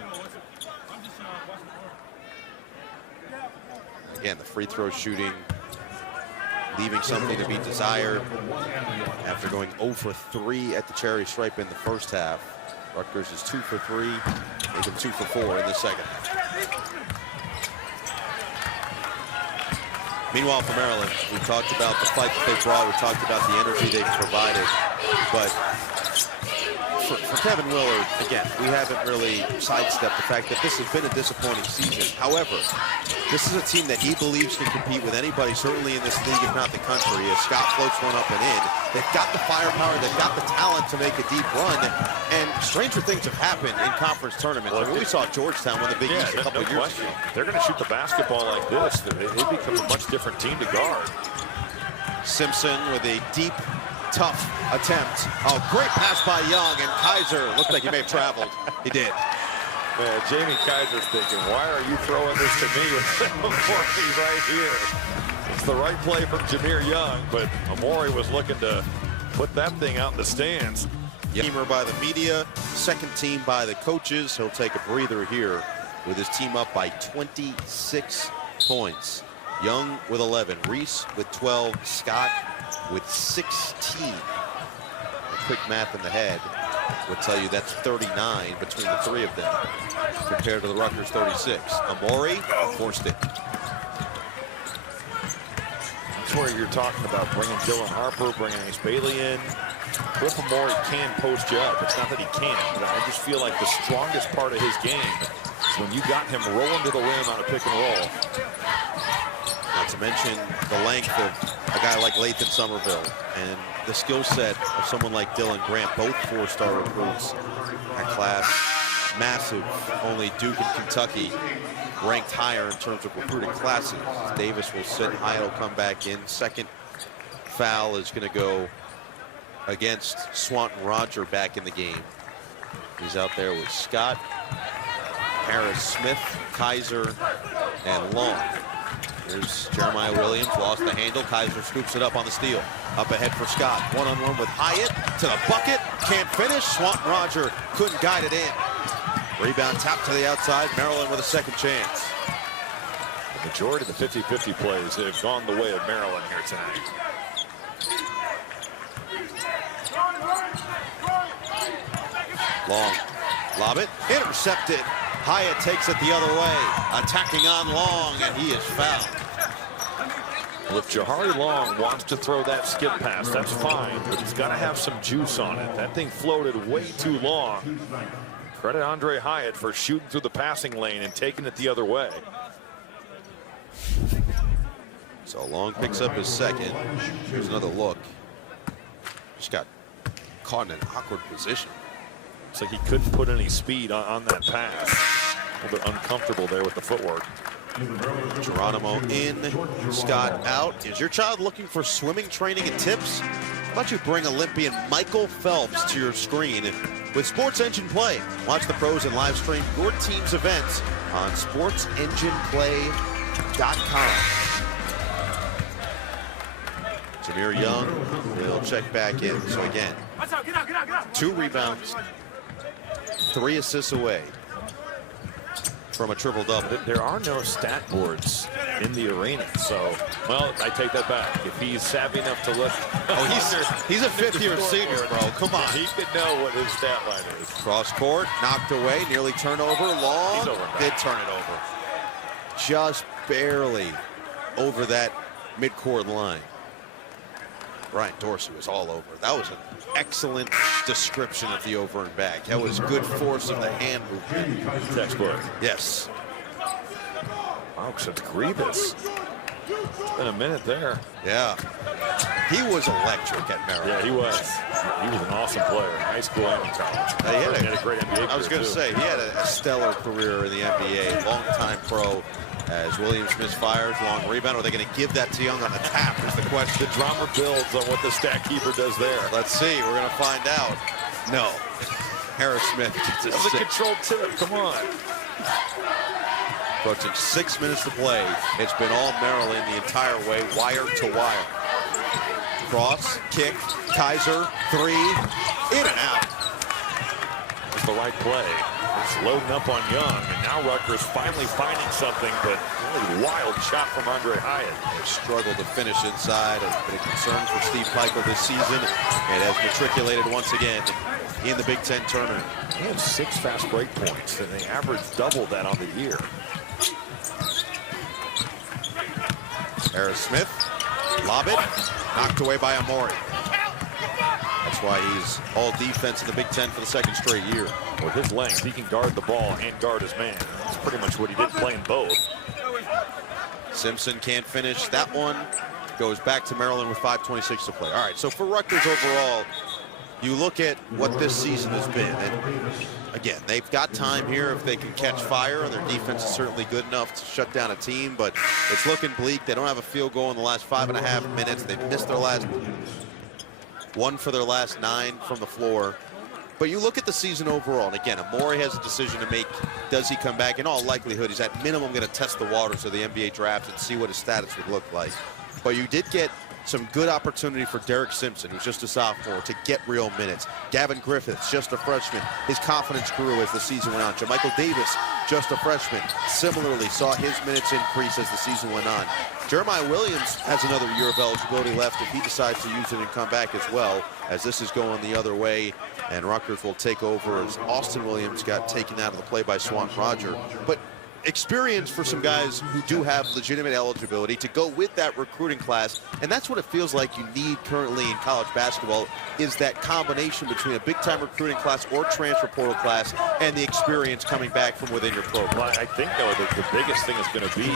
Again, the free throw shooting leaving something to be desired after going 0 for 3 at the cherry stripe in the first half. Rutgers is 2 for 3, making 2 for 4 in the second. Meanwhile, for Maryland, we talked about the fight that they brought. We talked about the energy they've provided. But for Kevin Willard, again, we haven't really sidestepped the fact that this has been a disappointing season. However, this is a team that he believes can compete with anybody, certainly in this league, if not the country, as Scott floats one up and in. They've got the firepower, they've got the talent to make a deep run, and stranger things have happened in conference tournaments. I mean, we saw Georgetown win the Big East a couple of years ago. They're going to shoot the basketball like this. They become a much different team to guard. Simpson with a deep, tough attempt. Oh, great pass by Young, and Kaiser looked like he may have traveled. He did. Man, Jamie Kaiser's thinking, why are you throwing this to me with Amori right here? It's the right play from Jameer Young, but Amori was looking to put that thing out in the stands. Teamer by the media, second team by the coaches. He'll take a breather here with his team up by 26 points. Young with 11, Reese with 12, Scott with 16. A quick math in the head would tell you that's 39 between the three of them compared to the Rutgers 36. Amori forced it. That's where you're talking about bringing Dylan Harper, bringing Ace Bailey in. Cliff Amori can post you up. It's not that he can't, but I just feel like the strongest part of his game is when you got him rolling to the rim on a pick and roll. Not to mention the length of a guy like Lathan Somerville and the skill set of someone like Dylan Grant, both four-star recruits. That class, massive. Only Duke and Kentucky ranked higher in terms of recruiting classes. Davis will sit, Hyatt will come back in. Second foul is going to go against Swanton Roger back in the game. He's out there with Scott, Harris Smith, Kaiser, and Long. Here's Jeremiah Williams, lost the handle. Kaiser scoops it up on the steal. Up ahead for Scott. One-on-one with Hyatt to the bucket. Can't finish. Swanton Roger couldn't guide it in. Rebound tap to the outside. Maryland with a second chance. The majority of the 50-50 plays have gone the way of Maryland here tonight. Long. Lob it. Intercepted. Hyatt takes it the other way. Attacking on Long, and he is fouled. Well, if Jahari Long wants to throw that skip pass, that's fine, but he's got to have some juice on it. That thing floated way too long. Credit Andre Hyatt for shooting through the passing lane and taking it the other way. So Long picks up his second. Here's another look. Just got caught in an awkward position. Looks like he couldn't put any speed on that pass. A little bit uncomfortable there with the footwork. Geronimo in, Scott out. Is your child looking for swimming training and tips? How about you bring Olympian Michael Phelps to your screen with Sports Engine Play? Watch the pros and live stream your team's events on sportsengineplay.com. Jameer Young will check back in. So again, 2 rebounds, 3 assists away from a triple-double. There are no stat boards in the arena, so, well, I take that back. If he's savvy enough to look. Oh, he's a fifth-year senior, bro. Come on. He could know what his stat line is. Cross court, knocked away, nearly turnover. Long did turn it over. Just barely over that midcourt line. Brian Dorsey was all over. That was an excellent description of the over and back. That was good force of the hand movement. Textbook. Yes. Wow, except Grievous. In a minute there. Yeah. He was electric at Maryland. Yeah, he was. He was an awesome player in high school and in college. He had a great NBA career. I was going to say, he had a stellar career in the NBA. Long-time pro. As Williams misfires, long rebound. Are they going to give that to Young on the tap is the question. The drama builds on what the stat keeper does there. Let's see. We're going to find out. No. Harris Smith gets a That was a 6. controlled tip. Come on. Approaching 6 minutes to play. It's been all Maryland the entire way, wire to wire. Cross, kick, Kaiser, 3, in and out. It's the right play. It's loading up on Young, and now Rutgers finally finding something, but really wild shot from Andre Hyatt. They've struggled to finish inside. It's been a concern for Steve Peichel this season. It has matriculated once again in the Big Ten tournament. They have 6 fast break points, and they average double that on the year. Harris Smith, lob it, knocked away by Amori. That's why he's all defense in the Big Ten for the 2nd straight year. With his length, he can guard the ball and guard his man. That's pretty much what he did playing both. Simpson can't finish. That one goes back to Maryland with 5:26 to play. All right, so for Rutgers overall, you look at what this season has been. And again, they've got time here if they can catch fire, and their defense is certainly good enough to shut down a team, but it's looking bleak. They don't have a field goal in the last 5.5 minutes. They've missed their last 1 for their last 9 from the floor. But you look at the season overall, and again, Amori has a decision to make. Does he come back? In all likelihood, he's at minimum going to test the waters of the NBA draft and see what his status would look like. But you did get some good opportunity for Derek Simpson, who's just a sophomore, to get real minutes. Gavin Griffiths, just a freshman. His confidence grew as the season went on. JaMychal Davis, just a freshman, similarly saw his minutes increase as the season went on. Jeremiah Williams has another year of eligibility left if he decides to use it and come back as well, as this is going the other way, and Rutgers will take over as Austin Williams got taken out of the play by Swanton Roger. But experience for some guys who do have legitimate eligibility to go with that recruiting class, and that's what it feels like you need currently in college basketball, is that combination between a big-time recruiting class or transfer portal class and the experience coming back from within your program. Well, I think, though, the biggest thing is going to be,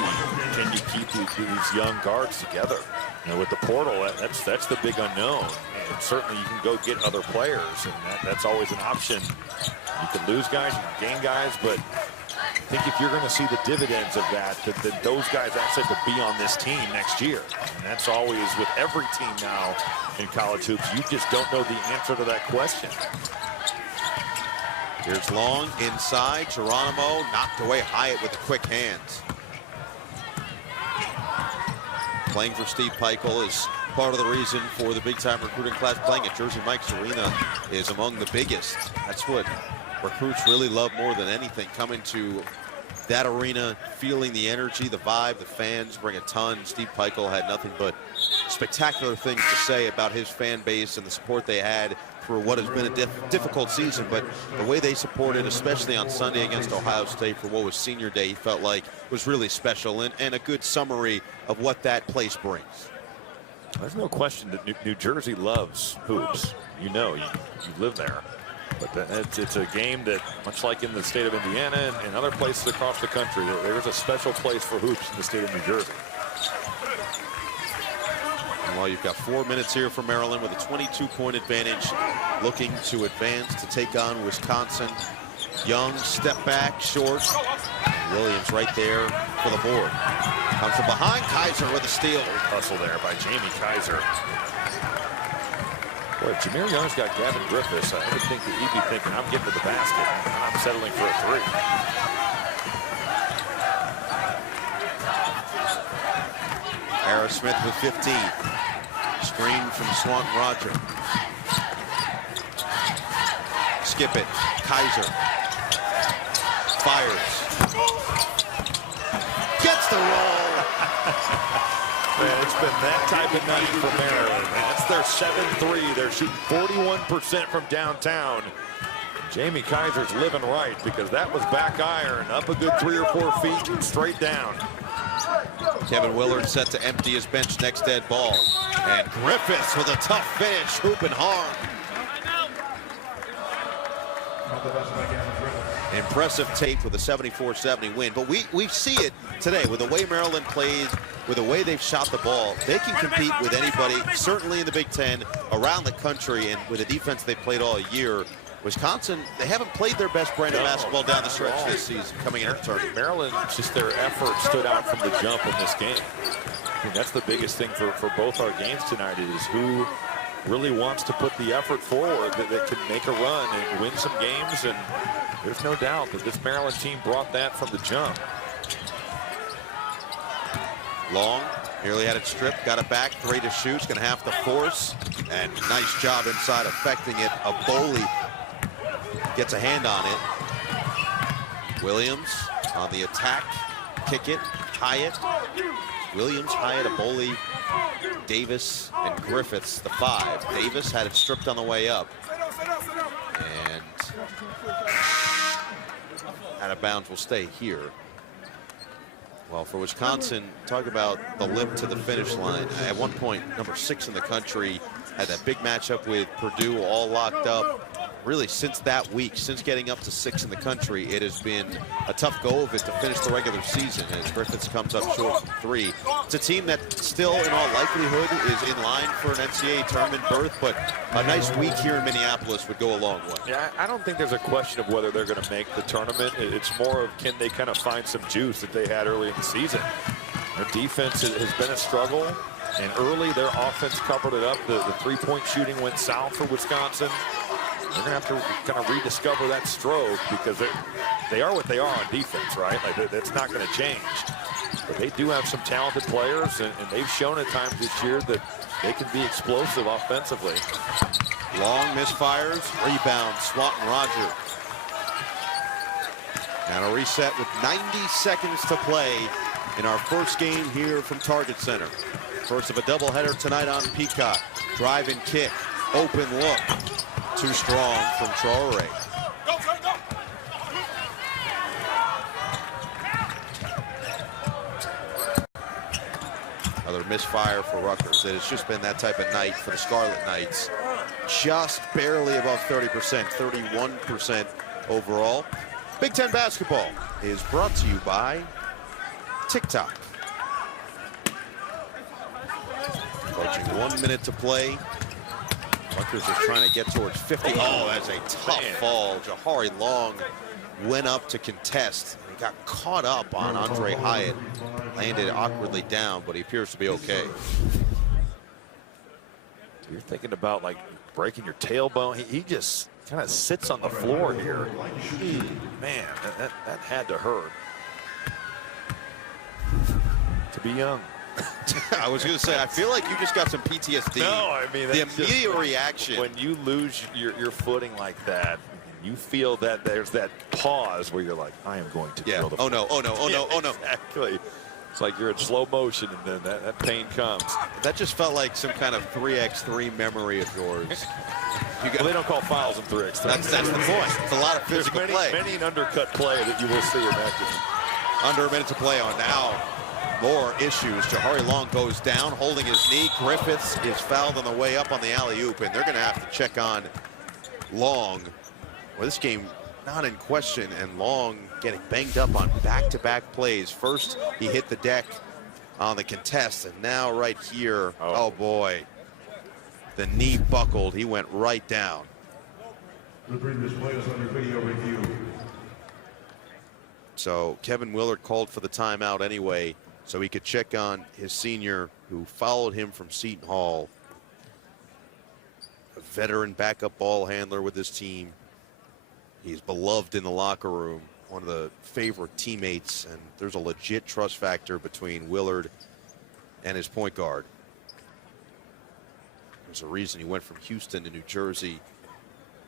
can you keep these young guards together? You know, with the portal, that's the big unknown. And certainly you can go get other players, and that's always an option. You can lose guys, you can gain guys, but I think if you're going to see the dividends of that those guys actually have to be on this team next year. And that's always with every team now in college hoops. You just don't know the answer to that question. Here's Long inside. Geronimo knocked away Hyatt with the quick hands. playing for Steve Peichel is part of the reason for the big-time recruiting class playing at Jersey Mike's Arena is among the biggest. That's what recruits really love more than anything, coming to that arena, feeling the energy, the vibe, the fans bring a ton. Steve Peichel had nothing but spectacular things to say about his fan base and the support they had for what has been a difficult season, but the way they supported, especially on Sunday against Ohio State for what was senior day, he felt like was really special and a good summary of what that place brings. There's no question that New Jersey loves hoops. You know, you live there. But it's a game that, much like in the state of Indiana and other places across the country, there's a special place for hoops in the state of New Jersey. Well, you've got 4 minutes here for Maryland with a 22-point advantage, looking to advance to take on Wisconsin. Young, step back, short. Williams right there for the board. Comes from behind, Kaiser with a steal. Hustle there by Jamie Kaiser. Boy, if Jameer Young's got Gavin Griffiths, I would think that he'd be thinking, I'm getting to the basket, and I'm settling for a three. Harris Smith with 15. Screen from Swanton Roger. Skip it. Kaiser. Fires. Gets the roll. Man, it's been that type of night for Maryland. That's their 7-3. They're shooting 41% from downtown. Jamie Kaiser's living right because that was back iron, up a good 3 or 4 feet and straight down. Kevin Willard set to empty his bench next dead ball. And Griffiths with a tough finish, hooping hard. Impressive tape with a 74-70 win. But we see it today with the way Maryland played, with the way they've shot the ball. They can compete with anybody, certainly in the Big Ten, around the country, and with the defense they played all year. Wisconsin, they haven't played their best brand of basketball down the stretch this season, coming into the tournament. Maryland, just their effort stood out from the jump in this game. I mean, that's the biggest thing for both our games tonight is who really wants to put the effort forward that can make a run and win some games. And there's no doubt that this Maryland team brought that from the jump. Long, nearly had it stripped, got it back, 3 to shoot, going to have to force. And nice job inside affecting it. Aboli gets a hand on it. Williams on the attack, kick it, Hyatt. Williams, Hyatt, Aboli, Davis, and Griffiths, the 5. Davis had it stripped on the way up. And out of bounds will stay here. Well, for Wisconsin, talk about the limp to the finish line. At one point, number 6 in the country, had that big matchup with Purdue all locked up. Really, since that week, since getting up to 6 in the country, it has been a tough go of it to finish the regular season as Griffiths comes up short from 3. It's a team that still, in all likelihood, is in line for an NCAA tournament berth, but a nice week here in Minneapolis would go a long way. Yeah, I don't think there's a question of whether they're going to make the tournament. It's more of can they kind of find some juice that they had early in the season. Their defense has been a struggle, and early their offense covered it up. The three-point shooting went south for Wisconsin. They're going to have to kind of rediscover that stroke because they are what they are on defense, right? Like that's not going to change. But they do have some talented players, and they've shown at times this year that they can be explosive offensively. Long misfires, rebound, Swanton Roger. And a reset with 90 seconds to play in our first game here from Target Center. First of a doubleheader tonight on Peacock. Drive and kick, open look. Too strong from Traore. Another misfire for Rutgers. It has just been that type of night for the Scarlet Knights. Just barely above 30%, 31% overall. Big Ten basketball is brought to you by TikTok. Approaching 1 minute to play. Rutgers is trying to get towards 50. Oh, that's a tough fall. Jahari Long went up to contest. He got caught up on Andre Hyatt. Landed awkwardly down, but he appears to be okay. You're thinking about like breaking your tailbone. He just kind of sits on the floor here. Man, that had to hurt. To be young. I was going to say, I feel like you just got some PTSD. No, I mean, the that's immediate just, reaction. when you lose your footing like that, you feel that there's that pause where you're like, I am going to drill the oh no, oh no, oh no, oh no. Exactly. It's like you're in slow motion, and then that pain comes. That just felt like some kind of 3x3 memory of yours. Well, they don't call fouls in 3x3. That's the point. It's a lot of physical play. Many an undercut play that you will see in that game. Under a minute to play on now. More issues. Jahari Long goes down, holding his knee. Griffiths is fouled on the way up on the alley-oop, and they're going to have to check on Long. Well, this game not in question, and Long getting banged up on back-to-back plays. First, he hit the deck on the contest, and now right here, oh boy, the knee buckled. He went right down. The previous play is under video review. So Kevin Willard called for the timeout anyway, so he could check on his senior who followed him from Seton Hall. A veteran backup ball handler with his team. He's beloved in the locker room, one of the favorite teammates, and there's a legit trust factor between Willard and his point guard. There's a reason he went from Houston to New Jersey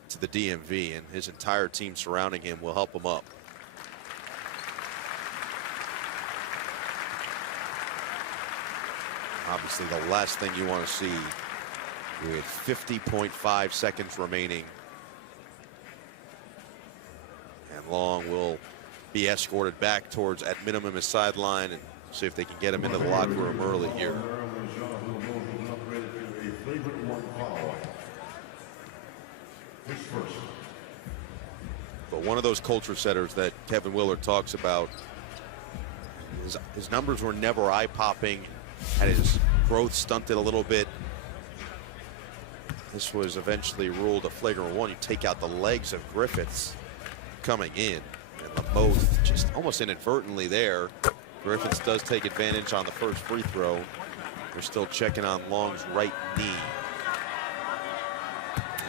to the DMV, and his entire team surrounding him will help him up. Obviously, the last thing you want to see with 50.5 seconds remaining. And Long will be escorted back towards, at minimum, his sideline, and see if they can get him into the locker room early here. But one of those culture setters that Kevin Willard talks about, his numbers were never eye-popping, had his growth stunted a little bit. This was eventually ruled a flagrant one. You take out the legs of Griffiths coming in, and Lamoth just almost inadvertently there. Griffiths does take advantage on the first free throw. They're still checking on Long's right knee.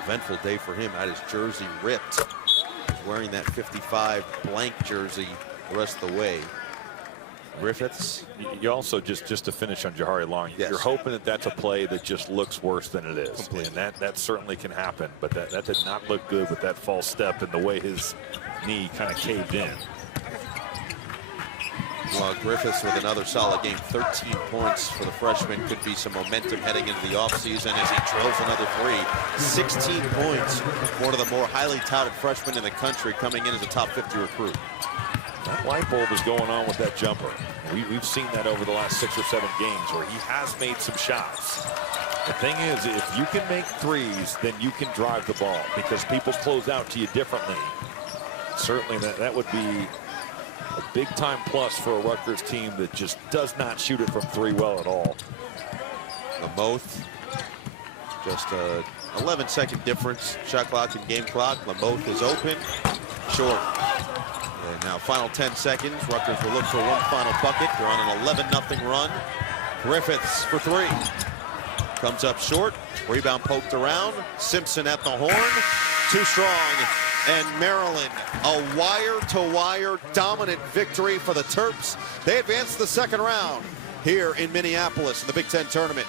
Eventful day for him. Had his jersey ripped. He's wearing that 55 blank jersey the rest of the way. Griffiths. You also, just to finish on Jahari Long, yes, you're hoping that that's a play that just looks worse than it is. Completely. And that certainly can happen, but that did not look good with that false step and the way his knee kind of caved in. Well, Griffiths with another solid game. 13 points for the freshman. Could be some momentum heading into the offseason as he drills another three. 16 points. One of the more highly touted freshmen in the country, coming in as a top 50 recruit. That light bulb is going on with that jumper. We've seen that over the last 6 or 7 games where he has made some shots. The thing is, if you can make threes, then you can drive the ball because people close out to you differently. Certainly that would be a big-time plus for a Rutgers team that just does not shoot it from 3 well at all. Lamoth, just a 11-second difference. Shot clock and game clock. Lamoth is open, short. And now final 10 seconds. Rutgers will look for one final bucket. They're on an 11-0 run. Griffiths for 3. Comes up short. Rebound poked around. Simpson at the horn. Too strong. And Maryland, a wire-to-wire dominant victory for the Terps. They advance to the second round here in Minneapolis in the Big Ten tournament.